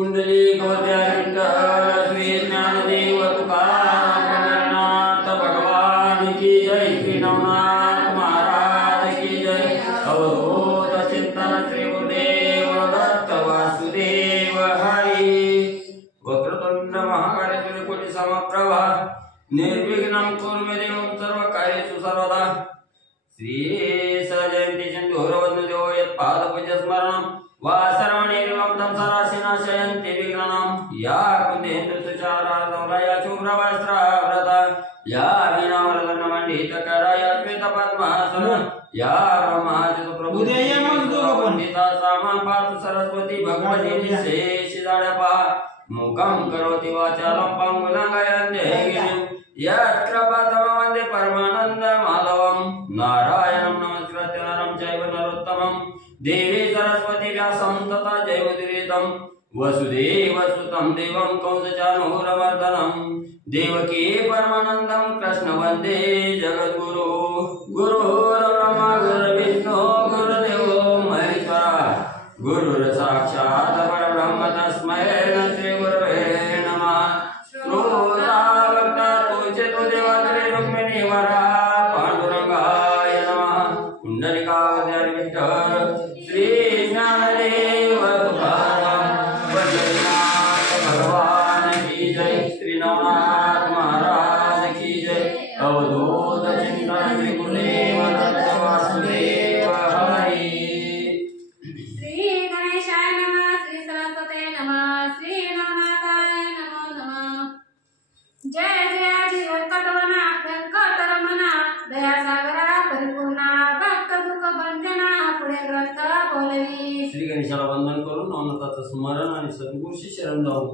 कुंडली गवत्यारिंद श्री ज्ञानदेव तुकाराम पंढरनाथ भगवान की जय। श्री नवनाथ महाराज की जय। अवधूत चिंतन श्री गुरुदेव दत्त वासुदेव हरी। वक्रतुंड महाकाय सूर्यकोटि समप्रभा निर्विघ्नं कुरु मे देव सर्वकार्येषु सर्वदा। श्री सजयंती चंदूरवन्दो यत्पादपूज्य स्मरणं वा सर्वनिर्मलं तं सराशिनाशयन्ति विघ्नं। या कुन्देन्दु सुचारार्धवलया शुभ्रवस्त्रावृता या वीणावरदण्डमण्डितकरा या श्वेतपद्मासना या ब्रह्माच्युतप्रभुदेयमन्तुपण्डिता सामा पातु सरस्वती भगवती निःशेषिदाडपा। मुखं करोति वाचालं पङ्गुलङ्घयन्ते गिरिं यत्कृपातमं वन्दे परमानन्द माधवं। नारायणं नमस्कृत्य नरं चैव नरोत्तमं देवी सरस्वती व्यासं तथा जयमुदीरयं। वसुदेवसुतं देवं कंसचाणूरमर्दनं देवकी परमानन्दं कृष्ण वन्दे जगद्गुरु। गुरुर्ब्रह्मा गुरुर्विष्णु गुरुर्देवो महेश्वरा गुरुर्साक्षात् परब्रह्म तस्मै श्रीगुरवे नमः। श्रोता भक्ता तुझे देवाद्री रुक्मिणी वरा पांडुरंगाय नमः। कुंडलिकावतारी विठ्ठल श्री ज्ञानदेव तुकाराम पंढरनाथ भगवान की जय। श्री नवनाथ महाराज की जय। अवधूत चिंतन श्री गुरुदेव दत्त वासुदेव हरी। श्री गणेशाय नमः। श्री सरस्वते नमः। श्री नवनाथाय नमो नमः। जय जयाजी वेंकटवना वेंकटरमणा दयासागरा परिपूर्णा भक्त दुःख भंजना पुढे ग्रंथ बोलवी। श्री गणेशाला वंदन करून नवनाथाचं स्मरण आणि सद्गुरूशी शरण जाऊन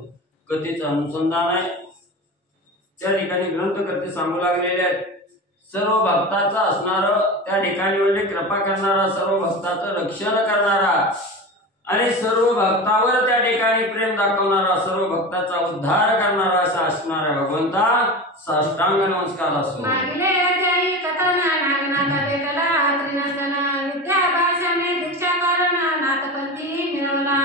कथेचं अनुसंधान आहे। त्या ठिकाणी ग्रंथकर्ते सांगू लागलेले आहेत सर्व भक्ताचा असणारं त्या ठिकाणी म्हणजे कृपा करणारा सर्व भक्ताचं रक्षण करणारा आणि सर्व भक्तावर त्या ठिकाणी प्रेम दाखवणारा सर्व भक्ताचा उद्धार करणारा असा असणारा भगवंता साष्टांग नमस्कार असो। मागले अध्यायी कथना नागनाथ भेटला त्रिनंदना विद्याभाषाने दीक्षा करण नाथपंथी मिळवला।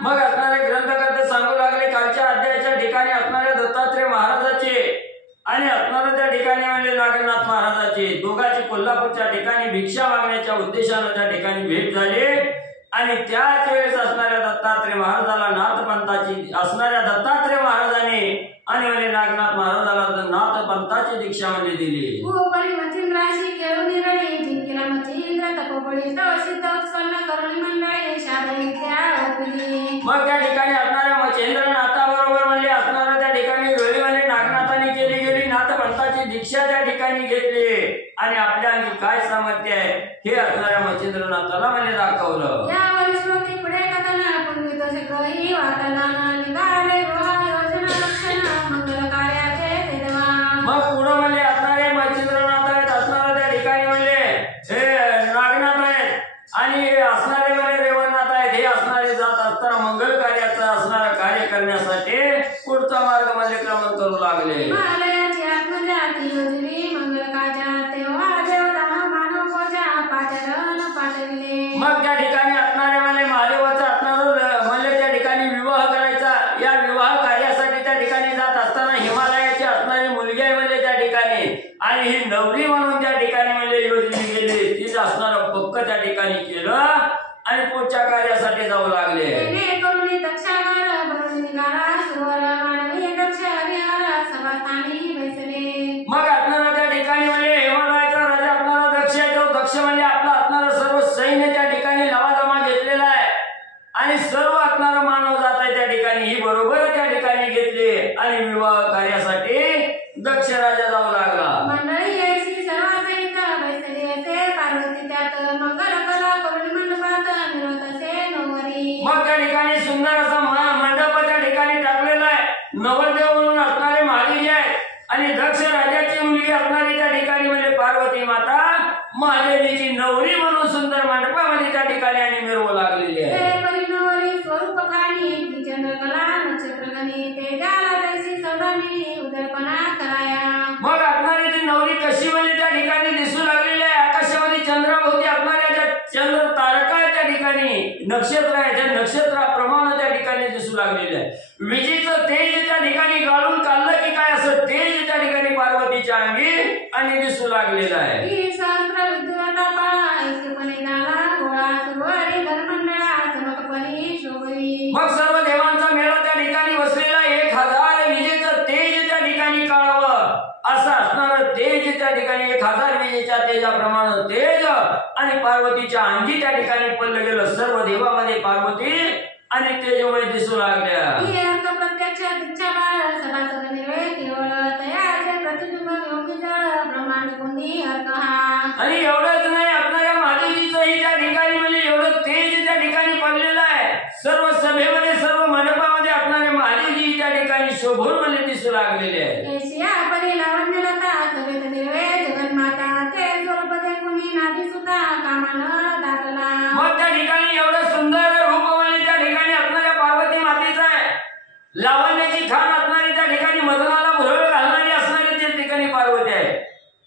मग असणारे ग्रंथकर्ते सांगू लागले कालच्या अध्यायाच्या ठिकाणी असणाऱ्या दत्तात्रय महाराजाचे आणि असणाऱ्या त्या ठिकाणी म्हणजे नागनाथ महाराजाचे दोघांची कोल्हापूरच्या ठिकाणी भिक्षा मागण्याच्या उद्देशाने त्या ठिकाणी भेट झाली आणि त्याच वेळेस असणाऱ्या दत्तात्रय महाराजाला नाथपंथाची असणाऱ्या दत्तात्रय महाराजाने आणि म्हणजे नागनाथ महाराजाला नाथपंथाची दीक्षा म्हणजे दिली। उपरी मचिंद्राशी खेळून निरळी जिंकिला मचिंद्र तपोबळी तवसिद्ध उत्पन्न करुणी मंडळी शाबळी विद्या ओपली। मग त्या ठिकाणी असणाऱ्या मच्छिंद्रनाथाबरोबर म्हणजे असणाऱ्या त्या ठिकाणी वेळीवाले नागनाथाने केली गेली नाथपंथाची दीक्षा त्या ठिकाणी घेतली आणि आपल्या अंगी काय सामर्थ्य आहे हे असणाऱ्या मच्छिंद्रनाथाला म्हणजे दाखवलं। यावरी श्रोती पुढे कथना पूर्वी तसे ग्रही वाटताना निघाले योजना रक्षण मंगल कार्याचे ते देवा। मग पुढे म्हणजे असणारे मच्छिंद्रनाथ आहेत असणाऱ्या त्या ठिकाणी म्हणजे हे नागनाथ आहेत आणि असणारे म्हणजे रेवणनाथ आहेत हे असणारे जात असताना मंगल कार्याचं असणारं कार्य करण्यासाठी पुढचा मार्ग म्हणजे क्रमण करू लागले। हिमालयाची आत्मजाती योजली मंगल काजा तेव्हा देवदान मानव पूजा पाचरण पाठविले। मग त्या ठिकाणी असणारे म्हणजे महादेवाचा असणारं म्हणजे त्या ठिकाणी विवाह करायचा या विवाह कार्यासाठी त्या ठिकाणी जात असताना हिमालयाची असणारी मुलगी आहे म्हणजे त्या ठिकाणी आणि ही नवरी म्हणून त्या ठिकाणी म्हणजे योजली गेली तिचं असणारं पक्क त्या ठिकाणी केलं आणि पुढच्या कार्यासाठी जाऊ लागले। करुणी दक्षागार भरून निघाला सुरवर मानवी दक्ष हरिहर सभास्थानी बैसले। मग असणारा त्या ठिकाणी म्हणजे हिमालयाचा राजा असणारा दक्ष आहे तो दक्ष म्हणजे आपला असणारं सर्व सैन्य त्या ठिकाणी लवाजमा घेतलेला आहे आणि सर्व असणारं मानव जात आहे त्या ठिकाणी ही बरोबर त्या ठिकाणी घेतली आणि विवाह कार्यासाठी दक्ष राजा जाऊ लागला। मंडळी यायची सर्वांसहित बैसली असे पार्वती त्यात मंगल कला करुणी मंडपात मिळवत असे नवरी। मग त्या ठिकाणी सुंदर असा मंडप त्या ठिकाणी टाकलेला आहे नवरदेव म्हणून असणारे महादेवी आहेत आणि दक्ष राजाची मुलगी असणारी त्या ठिकाणी म्हणजे पार्वती माता महादेवीची नवरी म्हणून सुंदर मंडपामध्ये त्या ठिकाणी आणि मिरवू लागलेली आहे। परिणवरी स्वरूप खाणी चंद्रकला नक्षत्रगणी तेजाला जैसी सौदामिनी उदरपणा कराया। मग असणारी ती नवरी कशी म्हणजे त्या ठिकाणी दिसू लागलेली आहे आकाशामध्ये चंद्राभोवती असणाऱ्या ज्या चंद्र तारका आहे त्या ठिकाणी नक्षत्र आहे त्या नक्षत्राप्रमाणे त्या ठिकाणी दिसू लागलेले आहे। विजेचं तेज त्या ठिकाणी गाळून काढलं की काय असं तेज त्या ठिकाणी पार्वतीच्या अंगी आणि दिसू लागलेलं आहे। ही सहस्र विद्युता पाळा ऐक्यपणे झाला गोळा सर्वरी धर्मंडळा चमकपणे शोभवी। मग सर्व देवांचा मेळा त्या ठिकाणी बसलेला 1000 विजेचं तेज त्या ठिकाणी काढावं असं असणार तेज त्या ठिकाणी 1000 विजेच्या तेजाप्रमाणे तेज आणि पार्वतीच्या अंगी त्या ठिकाणी पडलं गेलं। सर्व देवामध्ये पार्वती आणि तेजोमय दिसू लागल्या। ही अर्थ प्रत्यक्ष दीक्षा बाळ सदासद निर्वे केवळ तयाचे प्रतिबिंब योगी जळ ब्रह्मांड कुंडी अर्थ हा। आणि एवढंच नाही आपल्या महादेवीचंही त्या ठिकाणी म्हणजे एवढं तेज त्या ठिकाणी पडलेलं आहे। सर्व सभेमध्ये सर्व मंडपामध्ये आपणारे महादेवजी त्या ठिकाणी शोभून म्हणजे दिसू लागलेले आहे। एशिया परी लावण्यलता सभेत निर्वे जगन्माता ते स्वरूप दे कुणी नादी सुता कामान दाटला। मग त्या ठिकाणी एवढं सुंदर रूप म्हणजे त्या ठिकाणी आपणाऱ्या पार्वती मातेचं आहे। लावण्याची खाण असणारी त्या ठिकाणी मदनाला भुरळ घालणारी असणारी त्या ठिकाणी पार्वती आहे।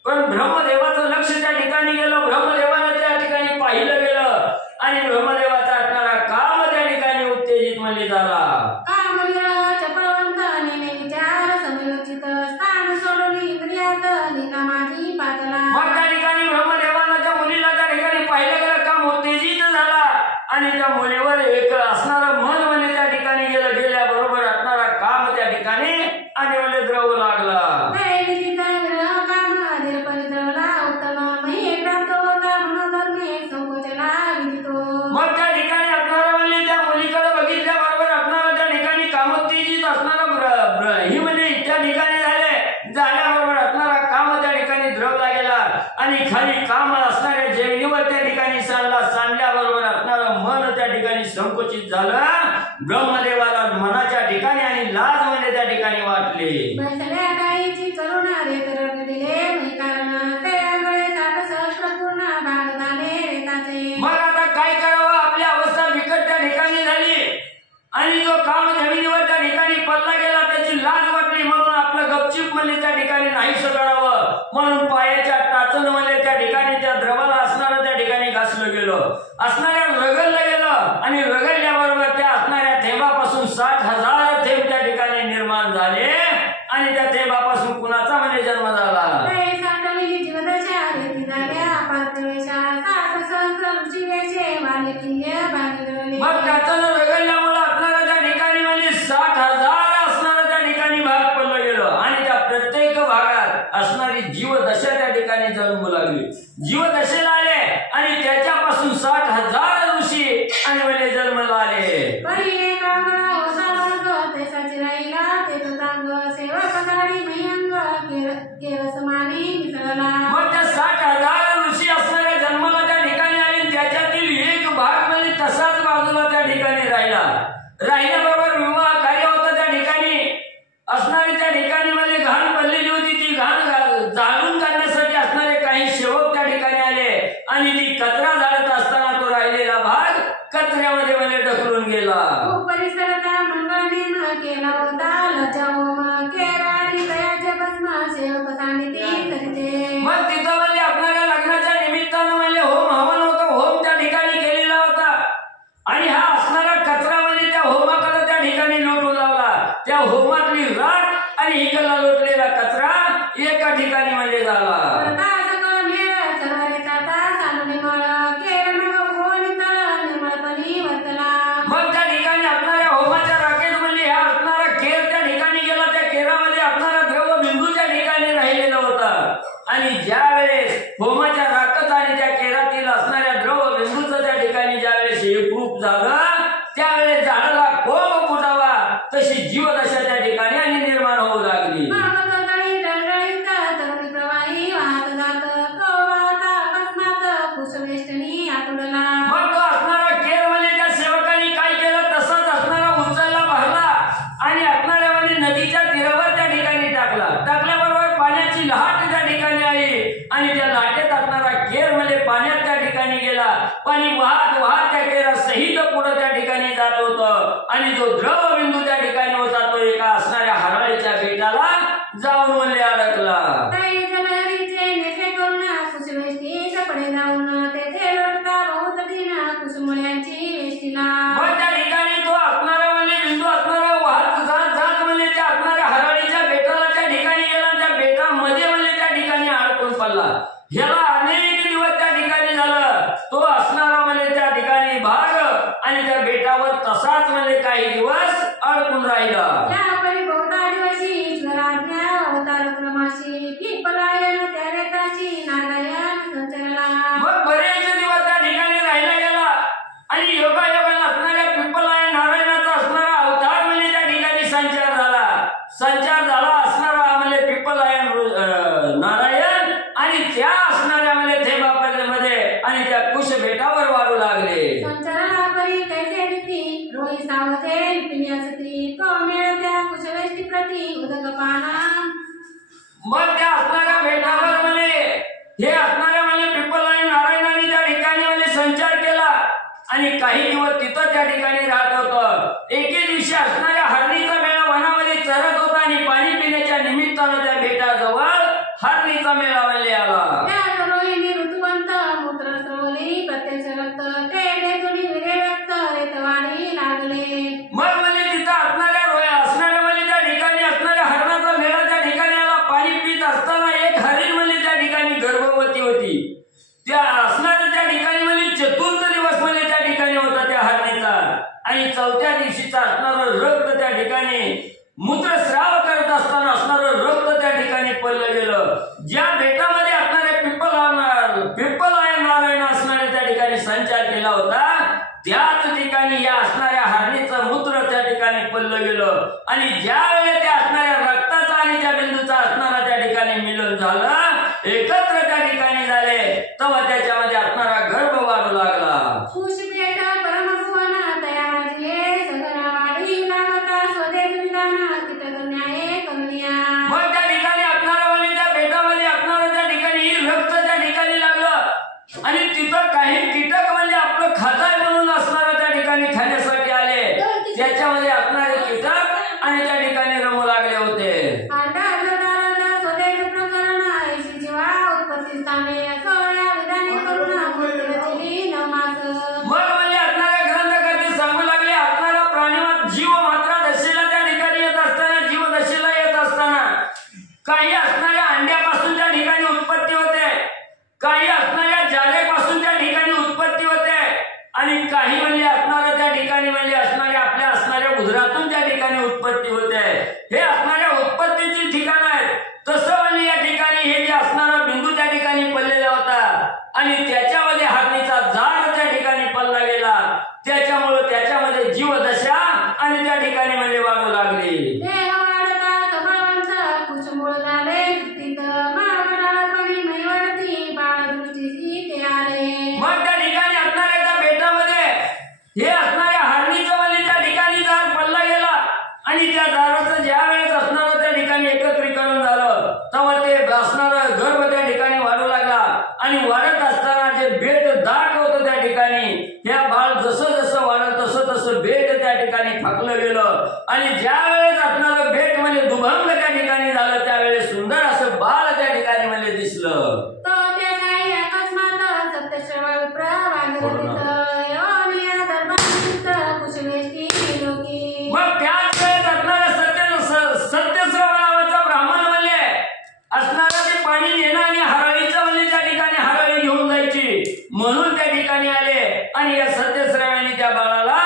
पण ब्रह्मदेवाचं लक्ष त्या ठिकाणी गेलं, ब्रह्मदेवाने त्या ठिकाणी पाहिलं गेलं आणि ब्रह्मदेवाचा असणारा काम त्या ठिकाणी उत्तेजित म्हणजे झाला। कामवीर चपळवंत नेने विचार समयोचित स्थान सोडून इंद्रियात लीला माझी पातला। मग त्या ठिकाणी ब्रह्मदेवानं त्या मुलीला त्या ठिकाणी पाहिलं गेलं, काम उत्तेजित झाला आणि त्या मुलीवर एक असणारं मन म्हणजे त्या ठिकाणी गेल्याबरोबर असणारा काम त्या ठिकाणी आणि म्हणजे द्रवू लागला। मग त्या ठिकाणी असणारा म्हणजे त्या मुलीकडे बघितल्याबरोबर असणारा त्या ठिकाणी कामोत्तेजित असणारा ही म्हणजे त्या ठिकाणी झाल्याबरोबर असणारा काम त्या ठिकाणी द्रवला गेला आणि खाली काम असणाऱ्या जमिनीवर त्या ठिकाणी सांडल्याबरोबर असणारं मन त्या ठिकाणी संकुचित झालं। ब्रह्मदेवाला मनाच्या ठिकाणी आणि लाज म्हणजे त्या ठिकाणी वाटली। बसल्या गायीची करुण रेतर दिले मी कारण ते अंगळे 60 सहस्र पूर्ण भाग झाले रेताचे। मग आता काय करावं, आपली अवस्था बिकट त्या ठिकाणी झाली आणि जो काम जमिनीवर त्या ठिकाणी पडला गेला त्याची लाज वाटली म्हणून आपलं गपचिप म्हणजे त्या ठिकाणी नाहीसं करावं म्हणून पायाच्या टाचन म्हणजे त्या ठिकाणी त्या द्रवाला असणारं त्या ठिकाणी घासलं गेलं, असणाऱ्या रगडलं गेलं आणि रगडल्याबरोबर त्या असणाऱ्या थेंबापासून 60,000 थेंब त्या ठिकाणी निर्माण झाले आणि त्या थेंबापासून कुणाचा म्हणजे जन्म झाला। जीवदशा रेती झाल्या पार्थवेशा 60 सहस्र ऋषीवेशे वाले किल्ले बांधले। मग त्याचं रगडल्यामुळे असणाऱ्या त्या ठिकाणी म्हणजे 60,000 असणारं त्या ठिकाणी भाग पडलं गेलं आणि त्या प्रत्येक भागात असणारी जीवदशा त्या ठिकाणी जन्मू लागली। जीवदशेला आले आणि त्याच्यापासून 60,000 ऋषी आणि म्हणजे जन्माला आले। मग त्या 60,000 ऋषी असणाऱ्या जन्माला त्या ठिकाणी आले त्याच्यातील एक भाग म्हणजे तसाच बाजूला त्या ठिकाणी राहिल्याबरोबर विवाह कार्य होतं त्या ठिकाणी असणारी त्या ठिकाणी म्हणजे घाण पडलेली होती, ती घाण जाळून काढण्यासाठी असणारे काही सेवक त्या ठिकाणी आले आणि ती कचरा जाळत असताना तो राहिलेला भाग कचऱ्यामध्ये म्हणजे ढकलून गेला। परिसरता मंगळनेम केला होता लज्जाहोम केला आणि दयाचे भस्म सेवक सांगितले तरी मग तिथं म्हणजे आपल्याला लग्नाच्या निमित्तानं म्हणजे होम हवन होतं, होम त्या ठिकाणी केलेला होता आणि हा असणारा कचरा म्हणजे त्या होमाकडे त्या ठिकाणी लोटू लावला। त्या होमातली राख आणि इकडला लोटलेला कचरा एका ठिकाणी म्हणजे झाला। मग त्या ठिकाणी असणाऱ्या होमाच्या राखेत म्हणजे ह्या असणारा केर त्या ठिकाणी गेला, त्या केरामध्ये असणारा द्रव बिंदू त्या ठिकाणी राहिलेला होता आणि ज्या वेळेस होमाच्या राखत आणि त्या केरातील असणाऱ्या द्रव बिंदूचं त्या ठिकाणी ज्यावेळेस एकरूप झालं त्यावेळेस झाडाला कोंब फुटावा तशी जीवदशा त्या ठिकाणी आणि निर्माण होऊ लागली। मग तो असणारा केर म्हणजे त्या सेवकांनी काय केलं तसाच असणारा उचलला भरला आणि असणाऱ्या म्हणजे नदीच्या तीरावर त्या ठिकाणी टाकल्याबरोबर पाण्याची लाट त्या ठिकाणी आली आणि त्या लाटेत असणारा केर म्हणजे पाण्यात त्या ठिकाणी गेला। पाणी वाहत वाहत त्या केरासहित पुढे त्या ठिकाणी जात होतं आणि जो द्रव बिंदू त्या ठिकाणी होता तो एका असणाऱ्या हराळीच्या बेटाला जाऊन म्हणजे अडकला। मग त्या ठिकाणी तो असणारा म्हणजे बिंदू असणारा राहिला. त्यापरी बहुता दिवशी ईश्वराज्ञा अवतार क्रमाशी पिपलायन त्या रेताची नारायण संचरला. मग बरेच दिवस त्या ठिकाणी राहिला गेला आणि योगायोगाला असणाऱ्या पिपलायन नारायणाचा असणारा अवतार म्हणजे त्या ठिकाणी संचार झाला असणारा म्हणजे पिपलायन नारायण आणि त्या असणाऱ्या म्हणजे थेंबामध्ये आणि त्या कुश बेटावर वाढू लागले. संचरला परी कैसे रीती रोही सावजे पिण्यासती तो मेळ त्या कुशवेष्टी प्रती उदक पाना. मग त्या असणाऱ्या बेटावर म्हणजे हे असणाऱ्या म्हणजे पिपलायन नारायणाने त्या ठिकाणी म्हणजे संचार केला आणि काही दिवस तिथं त्या ठिकाणी राहत होतं. एके दिवशी असणाऱ्या हरणीचा मेळा वनामध्ये चरत होता आणि पाणी पिण्याच्या निमित्तानं त्या बेटाजवळ हरणीचा मेळा म्हणजे आला. त्या रोहिणी ऋतुवंत मूत्र स्रवली प्रत्यक्ष रक्त ते बेजुनी विरे रक्त रेतवाणी लागले. मग म्हणजे तिथं असणाऱ्या म्हणजे त्या ठिकाणी असणाऱ्या हरणाचा मेळा त्या ठिकाणी आला. पाणी पित असताना एक हरिण म्हणजे त्या ठिकाणी गर्भवती होती. त्या असणाऱ्या त्या ठिकाणी म्हणजे चतुर्थ दिवस म्हणजे त्या ठिकाणी होता त्या हरणीचा आणि चौथ्या दिवशीचा असणारं रक्त त्या ठिकाणी मूत्रस्राव करत असताना असणारं रक्त त्या ठिकाणी पडलं गेलं. ज्या बेटामध्ये असणाऱ्या पिपलायन नारायण असणारे त्या ठिकाणी संचार केला होता त्याच ठिकाणी या असणाऱ्या हरणीचं मूत्र त्या ठिकाणी पडलं गेलं आणि ज्या वेळेला त्या असणाऱ्या रक्ताचा आणि त्या बिंदूचा असणारा त्या ठिकाणी मिलन झालं एकत्र त्या ठिकाणी झाले तेव्हा त्याच्यामध्ये असणारा गर्भ वाढू लागला. कुशपेट परमभुवन तया वाजिले सगरावाडी नामता स्वदेश विधान कितकन्याये करुणिया. मग त्या ठिकाणी असणारा म्हणजे त्या बेटामध्ये असणारा त्या ठिकाणी रक्त त्या ठिकाणी लागलं आणि तिथं काही कीटक म्हणजे आपलं खाताय म्हणून असणारा त्या ठिकाणी खाण्यासाठी आले. त्याच्यामध्ये असणारे कीटक आणि त्या ठिकाणी रमू लागले होते. स्वदेश प्रकरण ऐशी जीवा उत्पत्ती स्थाने सोळ्या विधाने करुणा मूर्ती नवमास. मग म्हणजे असणाऱ्या ग्रंथकर्ते सांगू लागले असणारा प्राणीवात जीव मात्रा दशेला त्या ठिकाणी येत असताना जीव दशेला येत असताना काही असणाऱ्या अंड्यापासून त्या ठिकाणी उत्पत्ती होते, काही असणाऱ्या जालेपासून त्या ठिकाणी उत्पत्ती होते आणि काही म्हणजे असणाऱ्या त्या ठिकाणी म्हणजे असणाऱ्या आपल्या असणाऱ्या उदरातून त्या ठिकाणी उत्पत्ती होते. हे असणाऱ्या उत्पत्तीची ठिकाण आहेत. तसं म्हणजे या ठिकाणी हे जे असणारा बिंदू त्या ठिकाणी पडलेला होता आणि त्याच्यामध्ये हरणीचा जाळ त्या ठिकाणी पडला गेला. त्याच्यामुळे त्याच्यामध्ये जीवदशा आणि त्या ठिकाणी म्हणजे वाढू लागली. देह वाढता सबळवंत कुशमूळ झाले तिथ मावडाळपणी मैवडती बाळदृष्टीची ते आले. मग त्या ठिकाणी असणाऱ्या त्या बेटामध्ये हे असणाऱ्या हरणीचं म्हणजे त्या ठिकाणी जाळ पडला गेला आणि त्या दाराचं ज्या वेळेस असणारं त्या ठिकाणी एकत्रीकरण झालं तेव्हा ते असणारं गर्भ त्या ठिकाणी वाढू लागला आणि वाढत असताना जे बेट दाट होतं त्या ठिकाणी त्या बाळ जसं जसं वाढत तसं तसं बेट त्या ठिकाणी फाकलं गेलं आणि ज्या वेळेस असणारं बेट म्हणजे दुभंग त्या ठिकाणी झालं त्यावेळेस सुंदर असं बाळ त्या ठिकाणी म्हणजे दिसलं. तो त्या काही अकस्मात सत्यश्रवण प्रवागरतीत योनिया धर्मांत कुशवेष्टी लोकी. मग त्याच वेळेस असणारा सत्यश्रवणाचा ब्राह्मण म्हणजे असणारा ते पाणी नेणं आणि हरळीचं म्हणजे त्या ठिकाणी हरळी घेऊन जायची म्हणून त्या ठिकाणी आले आणि या सत्यश्रवणाने त्या बाळाला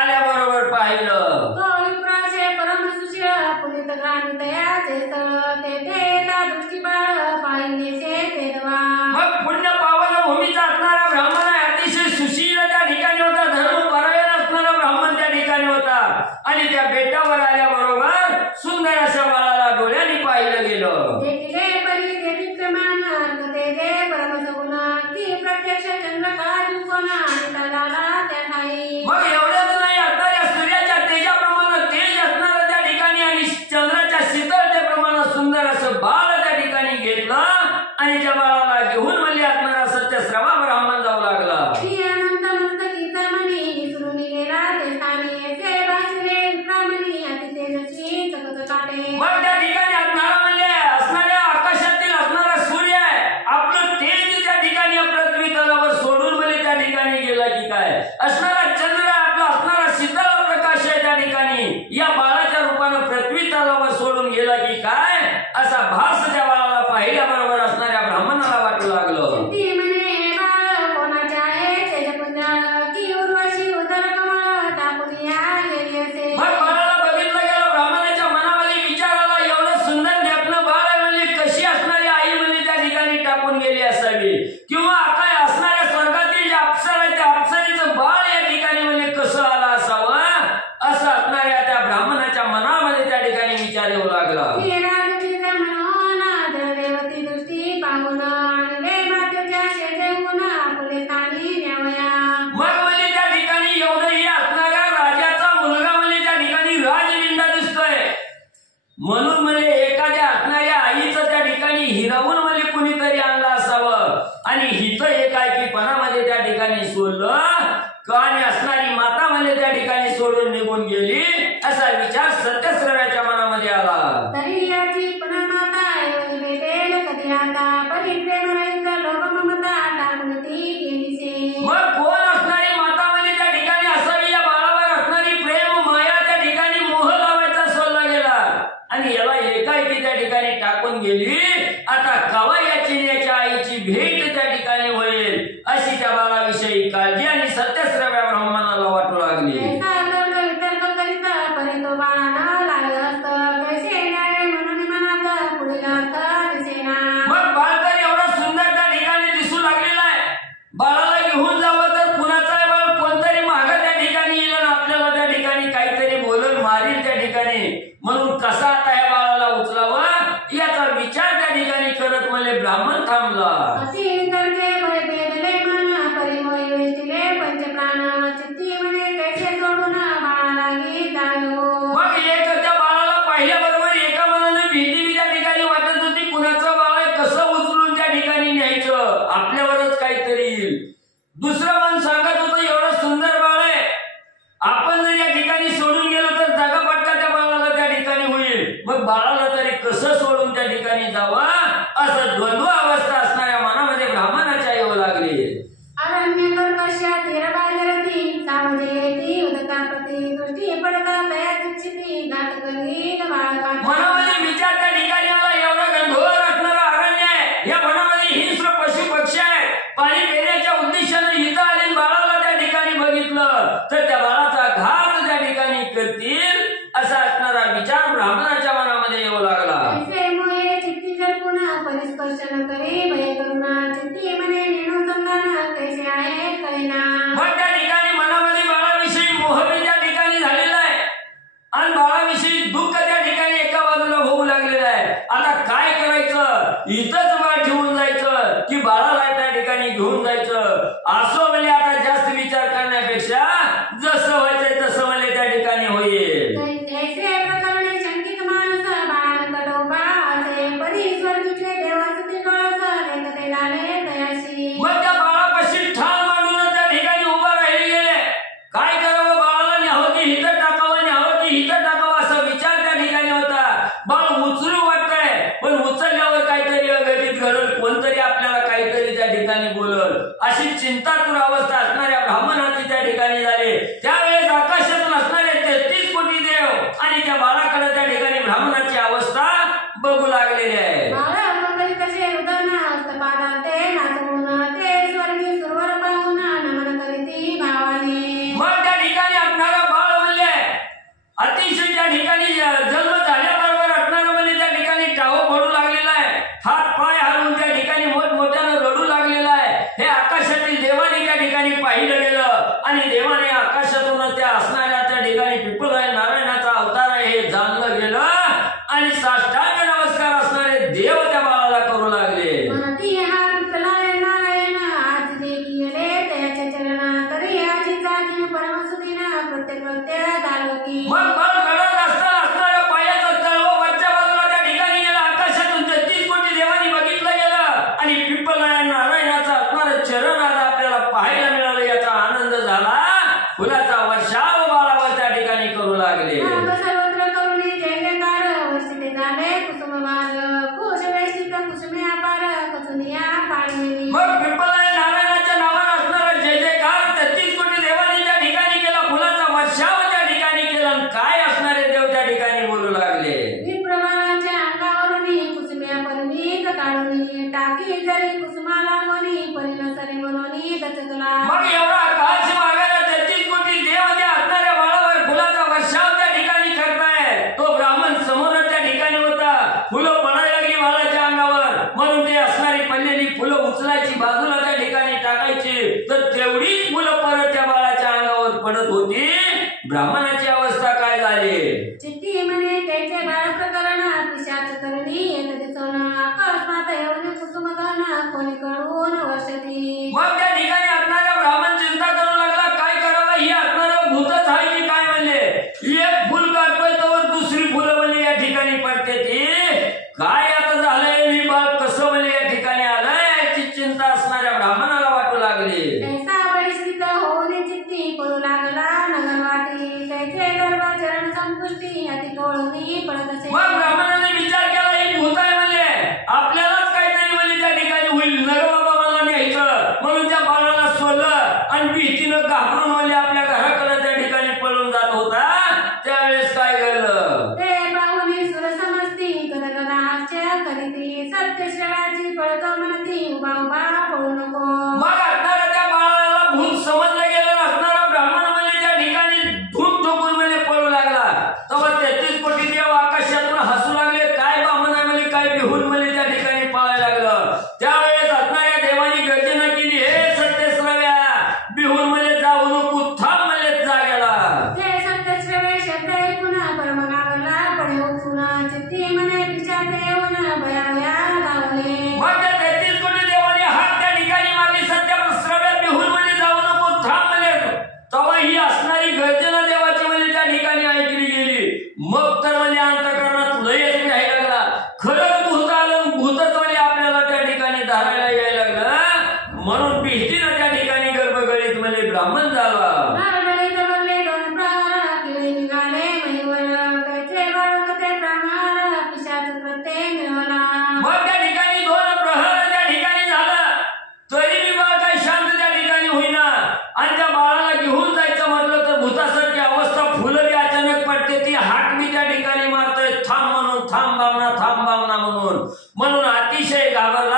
आल्याबरोबर पाहिलं. तो विप्राचे परमसुष्य पुनित ग्रामितयाचे स्थळ ते देता दृष्टीबाळ पाहिलेचे तेदवा. मग पुण्य पावन भूमीचा असणारा ब्राह्मण आहे. अतिशय सुशील त्या ठिकाणी होता, धर्म परायण असणारा ब्राह्मण त्या ठिकाणी होता आणि त्या बेटावर आल्याबरोबर सुंदर अशा बाळाला डोळ्यांनी पाहिलं गेलं. देखिले परी ते विक्रमान तेजे परमसगुण की प्रत्यक्ष चंद्रकाळ कोणा तलाला त्या ठाई. मग एवढंच नाही असणाऱ्या सूर्याच्या तेजाप्रमाणे तेज असणारं त्या ठिकाणी आणि चंद्राच्या शीतळतेप्रमाणे सुंदर असं बाळ त्या ठिकाणी घेतलं आणि त्या बाळाला घेऊन म्हणजे असणारा सत्यश्रवा ब्राह्मण जाऊ लागला. ती अनंत मस्तकीचा मणी विसरून गेला ते स्थानी ते भासले विक्रामणी अति तेजस्वी चकचकाटे. विचार येऊ लागला. राजतीचा म्हणून देवदेवती दृष्टी पाहून आणले मातेच्या शेजेहून आपले स्थानी न्यावया. मग म्हणजे त्या ठिकाणी एवढंही असणारा राजाचा मुलगा म्हणजे त्या ठिकाणी राजलिंगा दिसतोय. म्हणून म्हणजे एखाद्या असणाऱ्या आईचं त्या ठिकाणी हिरावून म्हणजे कुणीतरी आणलं असावं आणि हिथं एकाकीपणामध्ये त्या ठिकाणी सोडलं आणि असणारी माता म्हणजे त्या ठिकाणी सोडून निघून गेली असा विचार सत्यश्रव्याच्या मनामध्ये आला. तरी याची पुन्हा माता भेटेल कधी आता परिप्रेम रहित लोभ ममता टाकून ती गेलीसे. मग कोण असणारी माता म्हणजे त्या ठिकाणी असावी, या बाळावर असणारी प्रेम माया त्या ठिकाणी मोह लावायचा सोडला गेला आणि याला एकाएकी त्या ठिकाणी टाकून गेली. आता कवा याची याच्या आईची भेट त्या ठिकाणी होईल अशी त्या बाळाविषयी काळजी आणि सत्यश्रव्या ब्राह्मणाला वाटू लागली. तो बाळानं लागलं असतं कैसे न्याय म्हणून मनात पुढील अर्थ दिसेना. मग बाळ तर एवढा सुंदर त्या ठिकाणी दिसू लागलेला आहे. बाळाला घेऊन जावं तर कुणाचा आहे बाळ, कोणतरी मागं त्या ठिकाणी येईल आणि आपल्याला त्या ठिकाणी काहीतरी बोलून मारील त्या ठिकाणी. म्हणून कसा आता ह्या बाळाला उचलावं याचा विचार त्या ठिकाणी करत मला ब्राह्मण थांबला. अति तर्के भय भेदले मन परिमय वेष्टिले पंचप्राण चित्ती म्हणे कैसे सोडून बाळाला गीत जायो. मग एक त्या बाळाला पाहिल्याबरोबर एका मनाने भीती त्या ठिकाणी वाटत होती. कुणाचं बाळ आहे, कसं उचलून त्या ठिकाणी न्यायचं, आपल्यावरच काहीतरी येईल. दुसरं मन सांगत होतं एवढं सुंदर बाळ आहे, आपण जर या ठिकाणी सोडून गेलो तर दगापटका त्या बाळाला त्या ठिकाणी होईल. मग बाळाला तरी कसं सोडून त्या ठिकाणी जावं असं द्वंद्व अवस्था असणाऱ्या मनामध्ये ब्राह्मणाच्या येऊ लागली. अरण्य कर्कशा तीर बाजरती सावजे येती उदकापती दृष्टी पडता तया चिक्षिती दात करील बाळका. मनामध्ये विचार त्या ठिकाणी आला, एवढा गंधोर असणारा अरण्य आहे, या वनामध्ये हिंस्र पशु पक्षी आहे, पाणी पिण्याच्या उद्देशाने इथं आले बाळाला त्या ठिकाणी बघितलं तर त्या बाळाचा घात त्या ठिकाणी करतील असा असणारा विचार ब्राह्मणाच्या मनामध्ये येऊ लागला. ऐसे मोहे चित्ती जल्पुन परिस्पर्शन करी भय करुणा चित्ती म्हणे नेणू संधान कैसे आहे कळेना. मग त्या ठिकाणी मनामध्ये बाळाविषयी मोहबी त्या ठिकाणी झालेला आहे आणि बाळाविषयी दुःख त्या ठिकाणी एका बाजूला होऊ लागलेलं आहे. आता काय करायचं, इथंच बाळ ठेवून जायचं की बाळाला त्या ठिकाणी घेऊन जायचं, असं म्हणजे आता जास्त विचार करण्यापेक्षा जसं व्हायचंय तसं म्हणजे त्या ठिकाणी होईल. ऐसे प्रकरणे शंकित माणूस बाण कटोबा असे परी स्वर्गीचे देवासती कळस देखते झाले तयाशी. मग त्या बाळापाशी ठाण मांडून त्या ठिकाणी उभा राहिले गेले. काय करावं, बाळाला न्यावं की हिथं टाकावं, न्यावं की हिथं टाकावं असा विचार त्या ठिकाणी होता. बाळ उचलू वाटतंय पण उचलल्यावर काहीतरी अघटित घडल, कोणतरी आपल्याला काहीतरी त्या ठिकाणी बोलल अशी चिंतातूर अवस्था असणाऱ्या ब्राह्मणाची त्या ठिकाणी झाली. त्यावेळेस आकाशातून असणारे 33 कोटी देव आणि त्या बाळाकडे त्या ठिकाणी ब्राह्मणाची अवस्था बघू लागलेली आहे. बाळा मंगल कसे उदन हस्तपादात ते नाचवून ते स्वर्गी सुरवर पाहून नमन करीती भावाने. मग त्या ठिकाणी असणारा बाळ म्हणले अतिशय त्या ठिकाणी जन्म झाल्याबरोबर असणारा म्हणजे त्या ठिकाणी टाहो पडू लागलेला आहे, हात पाय हलवून त्या ठिकाणी मोठमोठ्यानं रडू लागलेला आहे. हे आकाशातील देवाने त्या ठिकाणी पाहिलं गेलं आणि देवाने आकाशातून त्या असणाऱ्या त्या ठिकाणी पिपळ आहे, नारायणाचा अवतार आहे हे जाणलं गेलं आणि साष्टांग नमस्कार असणारे देव त्या बाळाला करू लागले. म्हणती हा पिपलाय नारायण आज देखी गेले त्याच्या चरण तरी याची जातीन परमसुदीन प्रत्येक प्रत्येक झालो की. मग बाळ रडत असणाऱ्या पायाचं तळव वरच्या बाजूला त्या ठिकाणी गेलं. आकाशातून 33 कोटी देवांनी बघितलं गेलं आणि पिपलाय नारायणाचा असणारं चरण आज आपल्याला पाहायला मिळालं. याचा आनंद झाला. फुलाचा वर्षाव बाळावर त्या ठिकाणी करू लागले. सर्वत्र करुणी जय जयकार वर्षिते झाले कुसुमबाल कुश वेष्टित कुसुमे अपार कुसुमिया पाडलेली. मग पिंपलाय नारायणाच्या नावानं असणारा जय जयकार 33 कोटी देवांनी त्या ठिकाणी केला. फुलाचा वर्षाव त्या ठिकाणी केला. काय असणारे देव त्या ठिकाणी बोलू लागले. विप्रवाच्या अंगावरून कुसुम्या परिणीत काढून टाकी जरी कुसुमाला मनी परिण सरी म्हणून दचकला. मग एवढा आकाश मागायला 33 कोटी देव त्या असणाऱ्या बाळावर फुलाचा वर्षाव त्या ठिकाणी करताय. तो ब्राह्मण समोर त्या ठिकाणी होता. फुलं पडायला लागली बाळाच्या अंगावर म्हणून ते असणारी पडलेली फुलं उचलायची, बाजूला त्या ठिकाणी टाकायची तर तेवढीच फुलं परत त्या बाळाच्या अंगावर पडत होती. ब्राह्मणाची अवस्था काय झाली. चिठ्ठी म्हणे त्याचे बाळ पलीकडून वर्षती. मग त्या ठिकाणी असणारा ब्राह्मण चिंता करू लागला, काय करावं, ही असणारं भूतच आहे की काय म्हणले. एक फुल काढतोय तर दुसरी फुलं म्हणले या ठिकाणी पडते ती. काय आता झालंय, मी बाळ कसं म्हणले या ठिकाणी आलंय, याची चिंता असणाऱ्या ब्राह्मणाला वाटू लागली. ऐसा परिस्थित होऊन चित्ती पडू लागला नगरवाटी. त्याचे गर्भ चरण संपुष्टी अति कोळूनी पडत असे. मग ब्राह्मणाने विचार केला, ही भूत आहे म्हणले, आपल्यालाच काहीतरी म्हणले त्या ठिकाणी होईल, नगर बाबा मला न्यायचं. म्हणून त्या बाळाला सोडलं आणि भीतीनं घाबरून म्हणले आपल्या घराकडे त्या ठिकाणी पळून जात होता. त्यावेळेस काय घडलं, ते पाहुणे सुर समजती कदगदा हास्य करीती. सत्यश्रवाची पळतो म्हणती उभा उभा पळू नको. मग असणारा त्या बाळाला भूत समजलं गेलं. असणारा ब्राह्मण म्हणजे त्या ठिकाणी धूम ठोकून म्हणजे पळू लागला. तेव्हा 33 कोटी देव आकाशातून हसू लागले. काय ब्राह्मण आहे म्हणजे काय बिहून म्हणजे त्या ठिकाणी पळायला लागलं. त्यावेळेस असणाऱ्या देवानी गर्जना केली, हे सत्यश्रव्या, बिहून म्हणजे जाऊ नको, थांब म्हणजे जागेला. ते सत्यश्रवे शब्द ऐकून परम घाबरला पडे उठून. चित्ती म्हणे पिछा देऊन भया भया धावले. मग त्या 33 कोटी देवाने हात त्या ठिकाणी मारली, सत्यश्रव्या, बिहून म्हणजे जाऊ नको, थांब म्हणजे. तेव्हा ही असणारी गर्जना देवाची म्हणजे त्या ठिकाणी ऐकली गेली. मग तर म्हणजे अंतःकरणात लयच घ्यायला लागला. खरंच भूत आलं, भूतच म्हणजे आपल्याला त्या ठिकाणी धरायला यायला लागलं. म्हणून भीतीनं त्या ठिकाणी गर्भगळीत म्हणजे ब्राह्मण झाला. नारदळे जवळले दोन प्रहार किळे निघाले महीवर. त्याचे बाळक ते प्रहार पिशाच कृत्ये मिळवला. मग त्या ठिकाणी 2 प्रहर त्या ठिकाणी झालं, तरी मी बाळ काय शांत त्या ठिकाणी होईना. आणि त्या बाळाला घेऊन जायचं म्हटलं तर भूतासारखी अवस्था, फुलं बी अचानक पडते, ती हाक मी त्या ठिकाणी मारतोय, थांब म्हणून, थांब बामना, थांब बामना म्हणून. म्हणून अतिशय घाबरला